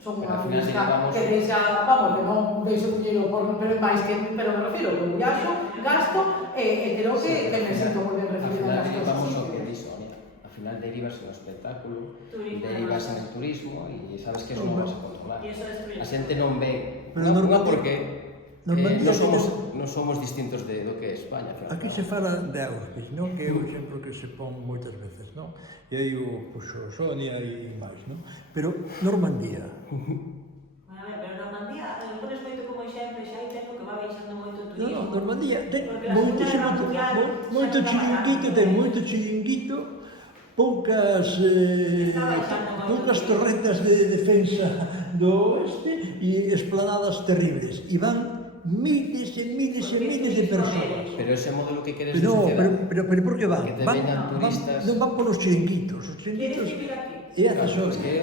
son Pero unha ao final turista vamos- que deixa, vamos, que non deixo dinheiro por pero máis que, pero me refiero que eu viaxo, gasto e creo que me sinto moi ben Ao recibida final nas derivamos cosas. o que di Sonia. Ao final derivas en o espectáculo, Turismo. derivas en el turismo e sabes que eso non vas a controlar. Y eso destruye. A xente non ve, Pero non Normandía- porque Normandía non somos distintos de do que é España. Pero Aquí se fala de Auschwitz, non? Que é o exemplo que se pon moitas veces, non? E aí o puxo Sonia e máis, non? Pero Normandía, A ver, pero Normandía, pones moito como exemplo, xa hai tempo que va baixando moito o non, turismo. Normandía ten Porque la moito, Segunda Guerra Mundial moito xa está chiringuito, pasando. ten moito chiringuito, poucas Está baixando moito poucas o turismo. torretas de defensa do oeste e esplanadas terribles. E van miles e miles e miles de persoas. Pero ese modelo que queres Pero, de sociedade. pero por que van? Que te veñan turistas. Non van polos chiringuitos. Os Quieres chiringuitos vivir aquí? é Claro, accessorio. es que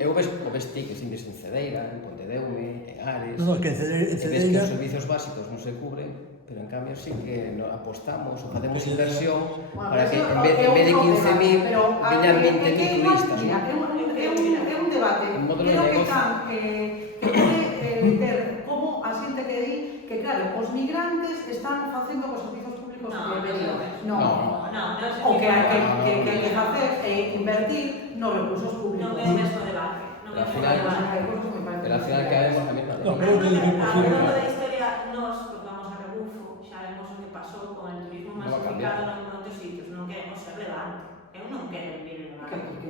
eu ves ti que siempre en Cedeira, en Pontedeume, en Ares. No, que en e ves que Cedeira... os servicios básicos non se cubren, pero en cambio sí que apostamos ou facemos Sí. inversión Bueno, para que pero en vez de 15.000 pero, veñan 20.000 turistas. Mira, ¿no? é un debate. Un modelo Creo de que negocio. que pode ter como a xente que di que, claro, os migrantes están facendo cos servicios públicos No, que pedido. no, No. no se O que hai fica- que hai que facer é invertir nos recursos públicos. Non é o mesmo debate. Non é o Pero al mesmo final- debate. Pero al final caemos a mesma No, deriva. pero que digo, A posible. lo largo da historia, nos, porque vamos a rebufo, xa vemos o que pasou con el turismo Non va a masificado en moitos sitios. Non queremos ser levante. Eu non quero vivir en levante.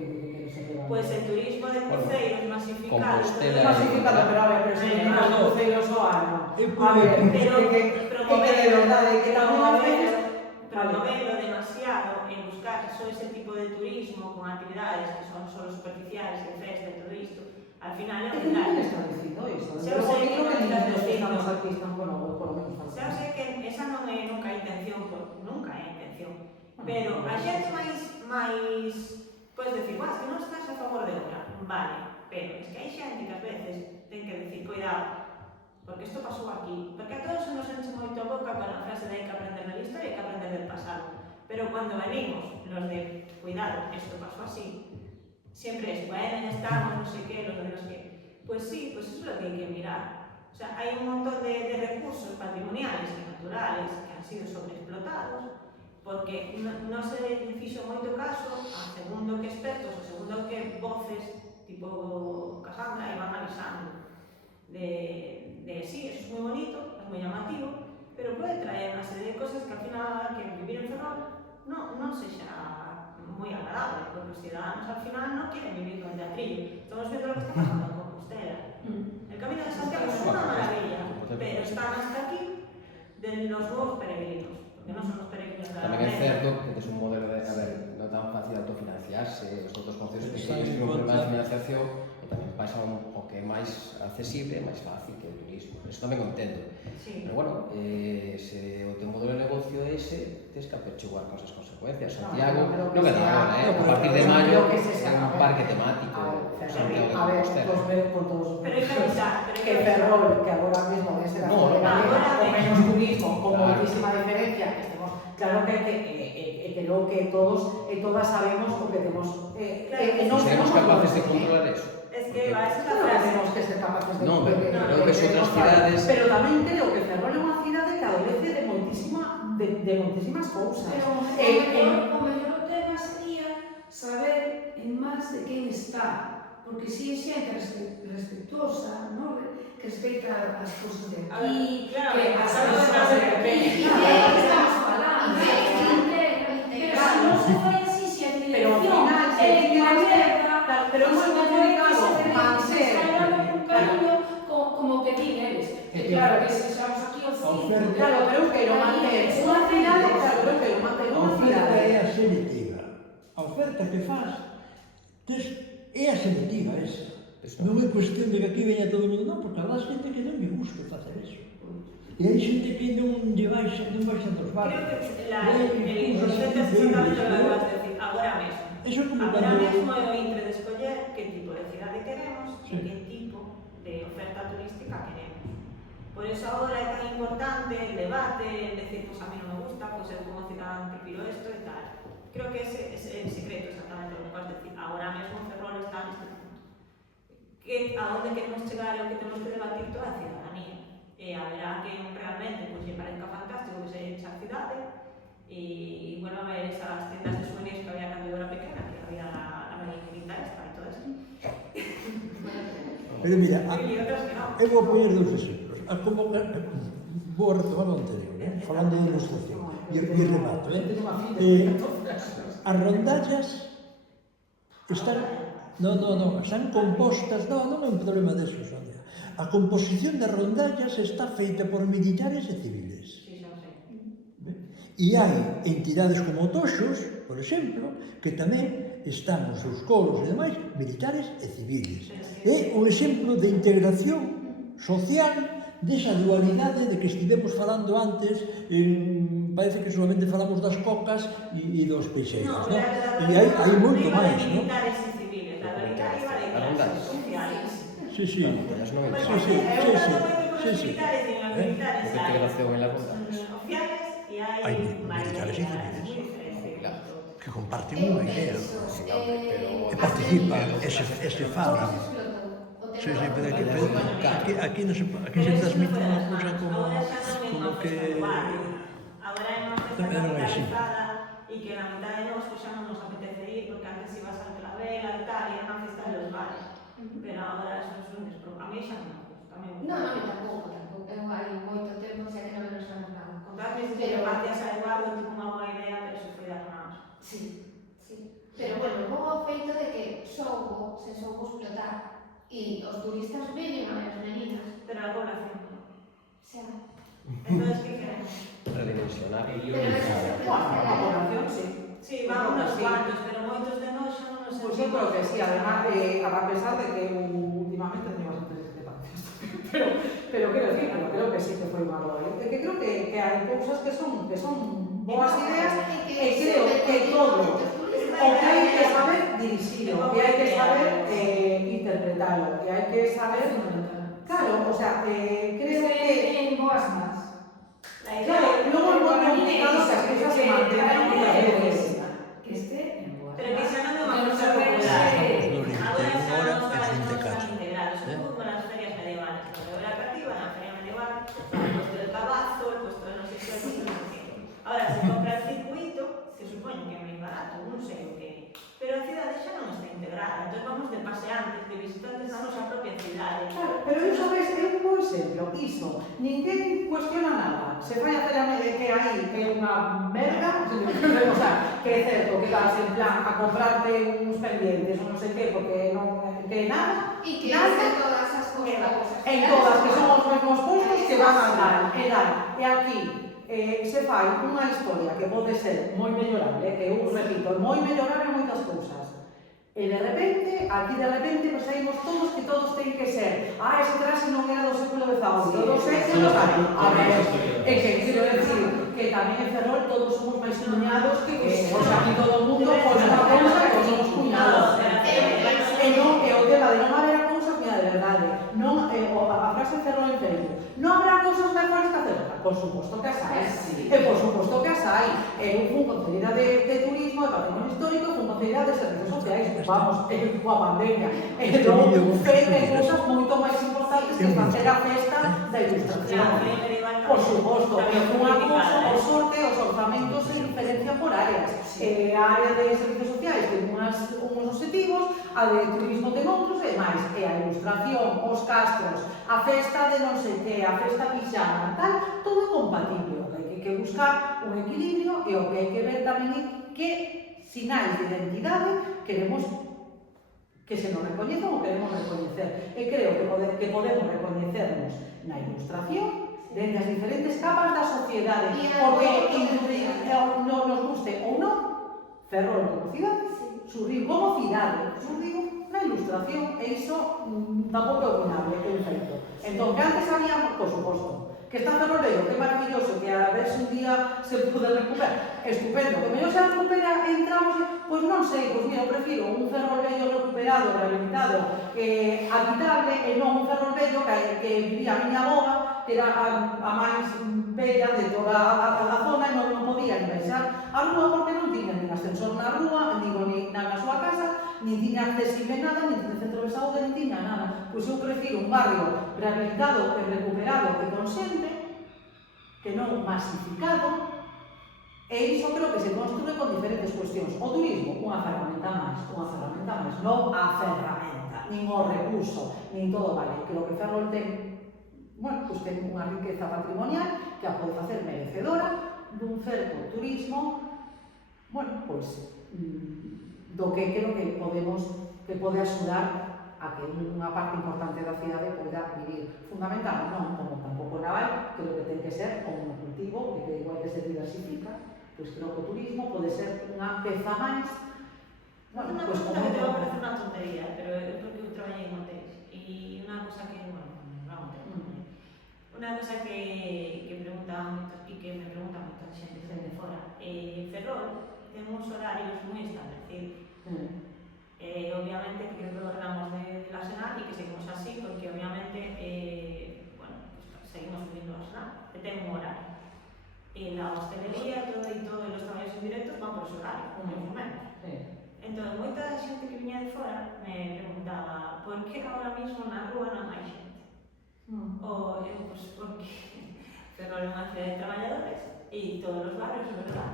Pois el turismo de cruceiros masificado. Compostela todo e- iso. Masificado, pero a ver, pero se No, non no. cruceiros o ano. Eu A ver, Pero é que de verdade, que tamén as veces... promoverlo demasiado en buscar só ese tipo de turismo con actividades que son solo superficiales, de festa e todo isto, al final é É un que non engaño. está dicindo iso. Se Pero eu sei eu que creo non que estás nin os que dicindo. estamos aquí están, bueno, por lo menos Xa sei que esa non é nunca a intención, nunca é a intención, pero a xente máis podes decir, es que non estás a favor de obra, vale, pero es que hai xente que ás veces ten que decir, cuidado, porque isto pasou aquí, porque a todos se nos enche moito a boca con a frase de hai que aprender da historia e hai que aprender del pasado, pero cuando venimos los de, cuidado, esto pasó así, siempre es, bueno, ya estamos, no sé qué, los de no sé qué, pues sí, pues eso es lo que hay que mirar. O sea, hay un montón de recursos patrimoniales y naturales que han sido sobreexplotados porque no se fixo moito caso a segundo que expertos, a segundo que voces tipo Casandra, e van avisando de sí, eso es muy bonito, es muy llamativo, pero puede traer una serie de cosas que al final que vivir en Ferrol no sea muy agradable, porque los ciudadanos al final no quieren vivir con el teatrillo. Estamos viendo lo que está pasando en Compostela. El Camino de Santiago es una maravilla, pero están hasta aquí de los nuevos peregrinos, porque no son los peregrinos de la Tamén é Alameda. certo que es un modelo de, a ver, non tan fácil autofinanciarse, os outros concellos pequenos tienen un problema de financiación e tamén pasa o que é máis accesible, máis fácil que o turismo. Eso tamén o entendo. Sí. Pero bueno, se o teu modelo de negocio é ese, tens que aperchugar con esas consecuencias. Santiago, non queda agora, a partir de maio é un parque temático, Santiago de Compostela. Con todos Pero hay que avisar, que Ferrol, que agora mismo es la No, zona ahora con menos turismo, con Claro. muchísima diferencia, que estemos, claro que creo que todos e todas sabemos o que temos Claro, Seremos capaces de controlar eso. Es que esa es la Claro que frase. tenemos que ser capaces de No, de- pero de- creo que son outras cidades. Pero tamén creo que Ferrol é unha cidade que adolece de moitísimas cousas. Pero o mellor tema sería saber en más de quen está, porque si é xente respetuosa, non? Que respeita as cousas de A ver, aquí, claro, que as claro, cousas claro, de aquí, y que de- estamos falando, pero se non se fai así, se a Pero ao dirección final, se é tiña unha que ser- merda, claro, pero é moi complicado manter. como que din eles. E claro, que se estamos aquí ao Oferta. Claro, pero eu quero manter unha cidade, claro, eu quero manter A unha oferta cidade. é a selectiva. A oferta que faz é a selectiva esa. Eso. Non é cuestión de que aquí veña todo o mundo, non, porque habrá xente que non lle gusta facer eso. E hai xente que non lle baixa dos Creo barcos. que el concepto es exactamente lo que acabas de decir, ahora mismo. Eso é como Ahora cando... mismo é o intre de escoller que tipo de cidade queremos Sí. e que tipo de oferta turística queremos. Por eso ahora é tan importante el debate, el decir, pues a mí no me gusta, pues eu como cidadán prefiro esto e tal. Creo que ese es el secreto exactamente lo que acabas de decir. Ahora mismo Ferrol está en este punto. Que a dónde queremos chegar é o que temos que debatir toda a ciudadanía. E haberá que realmente pues, lle parezca fantástico que se echa a cidade e vuelva a ver esas tiendas de souvenirs que había cando eu era pequena, que había la marinita esta e todo eso. Pero mira, E outras que non. eu vou poñer dous exemplos. Vou retomar o anterior, falando de ilustración. E remato, as rondallas están... Non, están compostas, non é un problema deso, Sonia. A composición das rondallas está feita por militares e civiles. Sí, xa o sei. E hai entidades como Toxos, por exemplo, que tamén están os seus coros e demais, militares e civiles. É un exemplo de integración social desa dualidade de que estivemos falando antes, parece que solamente falamos das cocas e dos peixeiros, non? E hai moito máis, non? Militares e civiles, la dualidade iba de clases sociales. Sí, sí. Pues non é Pues fácil. sí, eu sí, hablo moito con os sí. militares e en los militares Porque hai integración en las rondallas. oficiales e hai Hai militares e marineiras, civiles. moi diferente. Claro. Que comparten unha idea. E E participan, e se falan. Sí, pero aquí no se, aquí se transmite unha cousa como que... Ahora é unha festa Pero non é así. capitalizada e que na mitad de nós pues, xa non nos apetece ir porque antes ibas al Clavel, al tal, e era unha festa de los bares. Pero agora son os lunes, pero a mí xa non me gusta. a mí me gusta. No, a mí tampouco. Eu hai moito tempo xa que non me nos vemos nada. Con todas as veces que Matías a Eduardo tuvo unha boa idea, pero se foi das mans. Sí, sí. Pero bueno, luego o feito de que se soubo explotar e os turistas veñen a ver as meninas. Pero a población non. O sea, Entonces, que queremos? Redimensionar. pero eso A población, sí. Sí, vamos unos cuantos, pero moitos de nós xa non nos Pues yo creo que sí, además, a pesar de que últimamente tenía bastantes discrepancias, pero quiero decir, pero creo que sí que foi unha boa idea. Que creo que hai cousas que son boas ideas e creo que todo o que hai que saber dirixilo, que hai que saber interpretarlo, que hai que saber... Claro, o sea, creo que... en boas más. Claro, luego es muy complicado que as cousas se mantengan muchas veces. Que esté en boas Pero que xa non é unha Pero cosa saber popular. que- Ahora xa Ahora non es están 20 casos. integrados. Son como las ferias medievales. Cuando era atractiva, en la feria medieval, el puesto del cabazo, el puesto de no sé qué, el puesto de no sé qué. Ahora se compra el circuito, que supone que é moi barato, non sei o que. Pero a cidade xa non está integrada. Entón vamos de paseantes nada. Se vai a hacer a media que hai que é unha merda, o sea, que é certo que vas en plan a comprarte uns pendientes ou non sei que, porque non que nada, Y que nada, es de todas esas cosas. en todas, que son os mesmos postos que van a dar, e aquí se fai unha historia que pode ser moi mellorable, que eu repito, moi mellorable moitas cousas. E de repente, aquí de repente nos saímos todos que todos ten que ser ese traxe non era do século XVIII, todos séculos, a ver, é que quero decir que tamén en Ferrol todos somos máis cuñados que pois aquí todo o mundo pois unha cousa que somos cuñados. E non, e o tema de non haber a cousa, mira, de verdade, non, a frase Ferrol en feiro, non habrá cousas mejores que hacer, por suposto que as hai, e por suposto que as hai. Eu fui concelleira de turismo, de patrimonio histórico, fui concelleira de servicios sociais, vamos, coa pandemia, e non fe de cousas moito máis importantes que facer a festa da ilustración. Por suposto, e unha cousa, por sorte, os orzamentos se diferencian por áreas. A área de servicios sociais ten uns objetivos, a de turismo ten outros e máis. E a ilustración, os castros, a festa de non sei que, a festa pixana, tal, todo é compatible. O que hai que buscar un equilibrio e o que hai que ver tamén é que sinais de identidade queremos que se nos recoñezan ou queremos recoñecer. E creo que podemos recoñecernos na ilustración dende as diferentes capas da sociedade, porque non nos guste ou non, Ferrol como cidade, Surrío como cidade, Surrío na ilustración, e iso tampouco é opinable, é un feito. Entón, que antes había, por suposto, que está Ferrol bello, que é maravilloso, que a ver se un día se pode recuperar, estupendo, que mellor se recupera e entramos, pois non sei, pois mira, eu prefiro un Ferrol bello recuperado, rehabilitado, habitable, e non un Ferrol bello que vivía a miña avoga, que era a máis bella de toda a zona, e non podía baixar a rúa porque non tiña nin ascensor na rúa, nin na súa casa, nin tiña accesible nada, nin tiña centro de saúde, nin tiña nada. Pois eu prefiro un barrio rehabilitado e recuperado e consciente que non masificado, e iso creo que se construe con diferentes cuestións. O turismo, unha ferramenta máis, non a ferramenta, nin o recurso, nin todo vale. Creo que Ferrol ten, bueno, pois ten unha riqueza patrimonial que a pode facer merecedora dun certo turismo, bueno, pois, do que creo que pode axudar a que unha parte importante da cidade poida vivir. Fundamental, non, como tampouco naval, creo que ten que ser o monocultivo, que igual que se diversifica, pois creo que o turismo pode ser unha peza máis. Bueno, unha cosa que te va a parecer unha tontería, pero é porque eu traballei en hotéis, e unha cosa que, unha cosa que pregunta moito, e que me pregunta moita xente de fora, Ferrol ten uns horarios moi establecidos. Obviamente que creo que hablamos de la SENAR y que seguimos así porque obviamente bueno, pues seguimos subiendo a SENAR, que ten un horario. Y la hostelería todo los trabajos indirectos van por ese horario, más o menos. Entonces, moita xente que viña de fora me preguntaba por que ahora mismo na rúa non hai xente? Pues porque Ferrol é unha cidade de traballadores e todos os barrios, é verdad,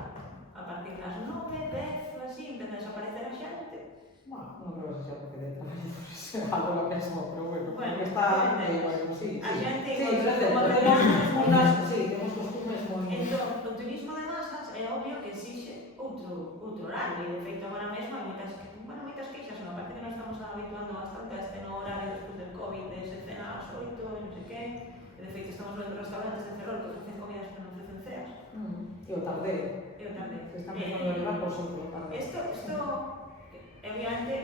a partir das 9, 10 ou así, empeza a desaparecer a xente. Bueno, non creo que sea porque de traballadores algo lo mesmo, pero bueno, está, sí. A xente, temos costumes moi... Entón, o turismo de masas é obvio que exixe outro horario, e de feito agora mesmo hai moitas queixas, non? Aparte que nos estamos habituando bastante a este novo horario despois del COVID, de se cena ás 8, non sei que, e de feito estamos vendo restaurantes de Ferrol que ofrecen comidas que non ofrecen ceas. E o tardeo. Se está empezando a arribar por sobre o tardeo. Isto, obviamente,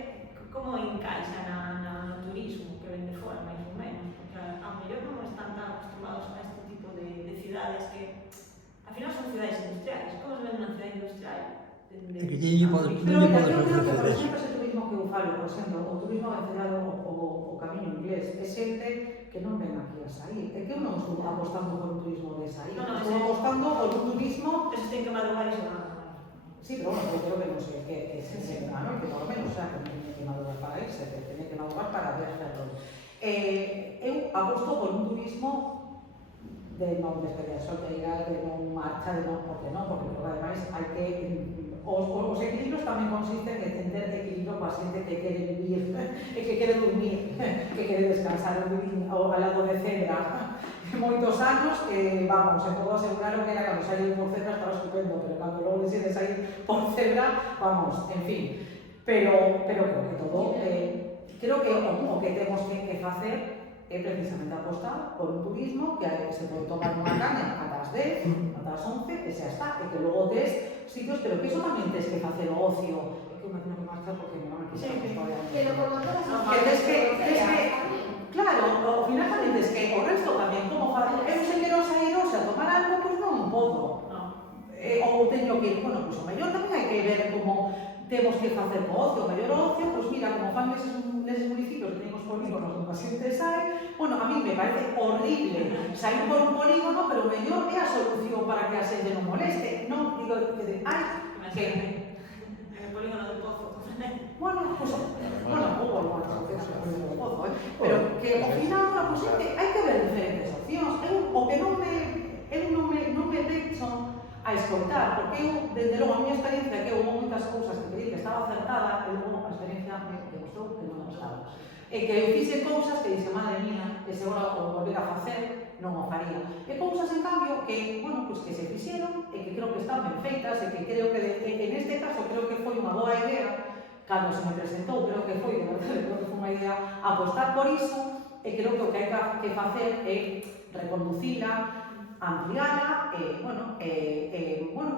como encaixa no turismo que ven de fora, máis ou menos, porque a mellor non están tan acostumbrados a este tipo de cidades que, al final, son cidades industriales. Como se ven unha cidade industrial? É que non podes ofrecer Por eso. exemplo, ese turismo que eu falo, por exemplo, o turismo vencellado ao camiño inglés, é xente que non ven aquí a sair. É que eu non estou apostando por un turismo de sair, estou apostando por un turismo... Eso ten que madrugar e sobrar. Sí, pero bueno, eu creo que non sei que se verano, que por lo menos, o sea, que non tiene que madurar para irse, que tiene que madurar para ver Ferrol. Eu aposto por un turismo de non despedida solteira, de non marcha, de non, porque non, porque ademais hai que... Os equilibrios tamén consisten en ter equilibrio coa xente que quere vivir, e que quere dormir, que quere descansar ao lado de cedra, moitos anos, vamos, e podo asegurar que era cando saí por Cebra estaba estupendo, pero cando logo decides sair por Cebra, vamos, en fin. Pero creo que todo, creo que o que temos que facer é precisamente apostar por un turismo que se pode tomar unha caña ata as 10, ata as 11, e xa está, e que logo tes sitios, pero que iso tamén tes que facer o ocio. É que me tengo que marchar porque me van a quitar que estoy aí. Pero como todas as Que tes que, claro, ao final tamén tes que o resto tamén, como facer, eu se quero sair hoxe a tomar algo, pois non podo. Ou teño que ir, bueno, pois o mellor tamén hai que ver como temos que facer o ocio, o mellor ocio, pois mira, como fan neses municipios que teñen os polígonos onde a xente sai, bueno, a mí me parece horrible sair por un polígono, pero o mellor é a solución para que a xente non moleste, non digo que En el polígono del Pozo. bueno, pues, pero que ao final, pues, hai que ver diferentes opcións. O que non me deixo a escoitar, porque eu, desde logo, a miña experiencia, que houve moitas cousas que creí que estaba acertada, e logo a experiencia me gustou que non gustaba. E que eu fixe cousas que dixe, madre mía, que se agora o volver a facer, non o faría. E cousas, en cambio, que, bueno, pues que se fixeron, e que creo que están ben feitas, e que creo que, en este caso, creo que foi unha boa idea, cando se me presentou, creo que foi, de verdade, creo que foi unha idea apostar por iso, e creo que o que hai que facer é reconducila, ampliala, bueno,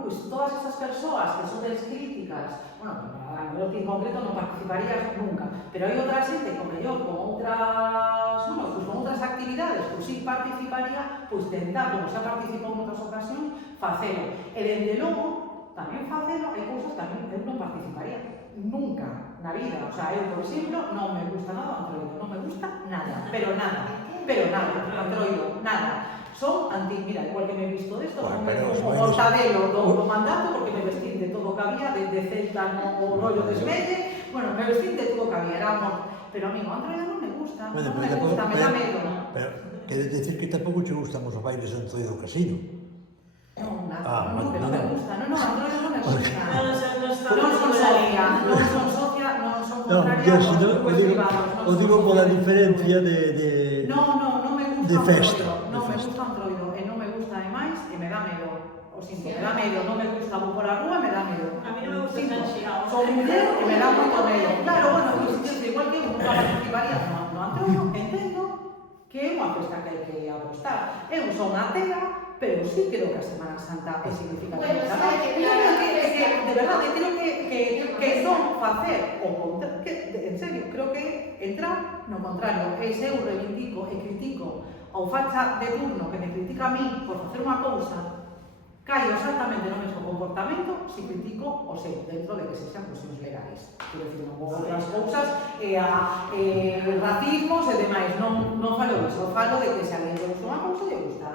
pues todas esas persoas que son des críticas, bueno, a mellor que en concreto non participarías nunca, pero hai outra xente que mellor con outras, bueno, pues con outras actividades, pues sí participaría, pues tentar, como xa participou en outras ocasións, facelo. E dende logo, tamén facelo, hai cousas que a mí eu non participaría nunca na vida. O sea, eu, por exemplo, non me gusta nada o Antroido, non me gusta nada, pero nada, Antroido, nada. Son mira, igual que me he visto de esto, como mortadelo do mandato, porque me vestín de todo que había, de celta no rollo de esmelle, bueno, me vestín de todo que había, era amor. Pero a mí o Antroido non me gusta, non me gusta, me dá medo. Pero, quere dicir que tampouco che gustan os bailes dentro do casino? Non, nada, non me gusta, Antroido non me gusta. Non son socia, non son contraria aos grupos privados. O digo pola diferencia de non me gusta de festa. Non me gusta Antroido, e non me gusta ademais, e me dá medo. O sinto, me dá medo, non me gusta, vou por a rúa e me dá medo. A mí non me gusta San Xiao. Son muller e me dá moito medo. Claro, bueno, pues, igual que eu nunca participaría no Antroido, entendo que é unha festa que hai que apostar. Eu son atea, pero sí creo que a Semana Santa é significativa. Bueno, de verdade, creo que non facer o contrario, en serio, creo que entrar no contrario. E se eu reivindico e critico ao facha de turno que me critica a mí por facer unha cousa, caio exactamente no mesmo comportamento se critico o seu, dentro de que sexan cuestións legais. Quero dicir, non vou outras cousas, racismos e demais, non falo disso, falo de que se alguén lle gusta unha cousa, lle gusta.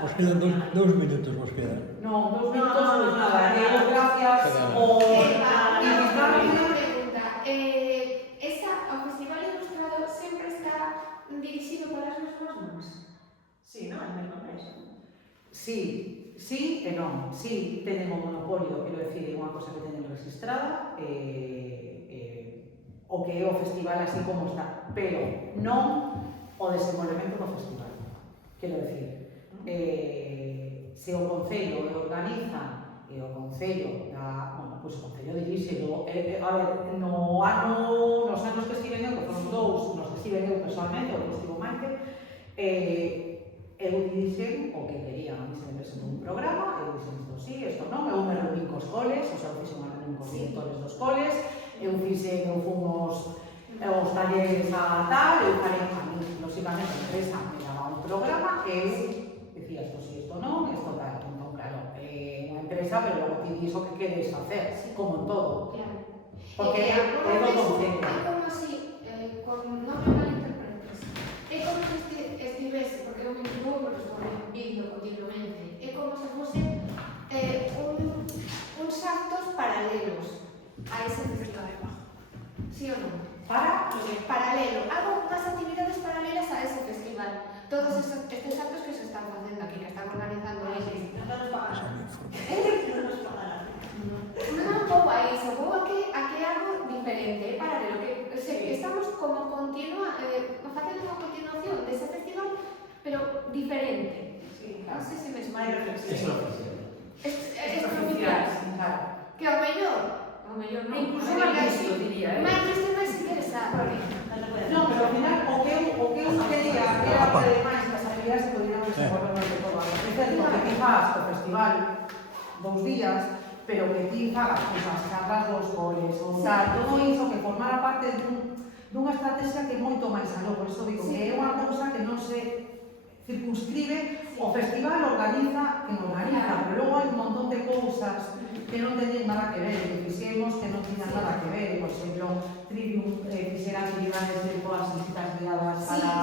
Os quedan dous minutos, vos quedan. Non, 2 minutos, pues nada, gracias o Una pregunta. O Festival Ilustrado sempre está dirixido para as mesmas mans? Sí, non? É mesmo preso. Sí e non. Sí teñen o monopolio, quero decir, é unha cosa que teñen registrada, o que é o festival así como está, pero non o desenvolvemento do festival. Quero decir, se o Concello organiza e o Concello pois o Concello diríxelo, a ver, nos anos que estiven eu, que foron 2, nos que estiven eu personalmente, o que estivo Maite, eu dixen o que quería. A mí se me presentou un programa, eu dixen isto sí, isto non, eu me reuní cos coles, o sea, eu fixe unha reunión cos directores dos coles, eu fomos os talleres a tal, eu falei, a mí, lógicamente, a empresa me daba un programa, e eu dicía isto sí, isto non, isto tal, entón, claro, unha empresa, pero logo ti dis o que queres facer, como en todo. Claro. Porque é do concello. É como si, non me malinterpretes, é como se estivese, porque eu me equivoco, porque estou vindo continuamente, é como se fose uns actos paralelos a ese festival. Sí ou non? Paralelo, unhas actividades paralelas a ese festival. Todos estes actos que se están facendo aquí, que están organizando eles. Non nos pagarán. Non nos pagarán. Non vou a iso, vou a que algo diferente, paralelo, que estamos como facendo unha continuación dese festival pero diferente. Sí, No sé si me es más explico. reflexivo. Extraoficial. Claro. Que ao mellor no. Incluso A mellor máis que listo, diría, máis listo e máis interesado. No, pero ao final o que eu quería era que ademais as actividades se podían desenvolver de todo. É certo que ti faz o festival 2 días, pero que ti fagas as charlas dos coles, ou tal, todo iso que formara parte dunha estrategia que é moito máis aló, por iso digo que é unha cousa que non se circunscribe, o festival organiza quen organiza, pero logo hai un montón de cousas que non teñen nada que ver, que fixemos que non tiñan nada que ver, por exemplo, Trivium fixera actividades de todas as visitas guiadas a la...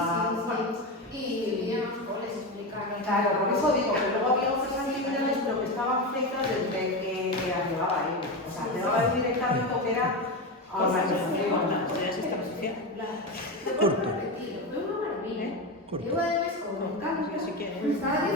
Y vinieron los coles a explicar. Claro, por eso digo que luego había otras actividades pero que estaban feitas desde que las llevaba él. O sea, llevaba él directamente o que era a organización. Corto. Fue una maravilla. Corto. Eu además con encanto, estaba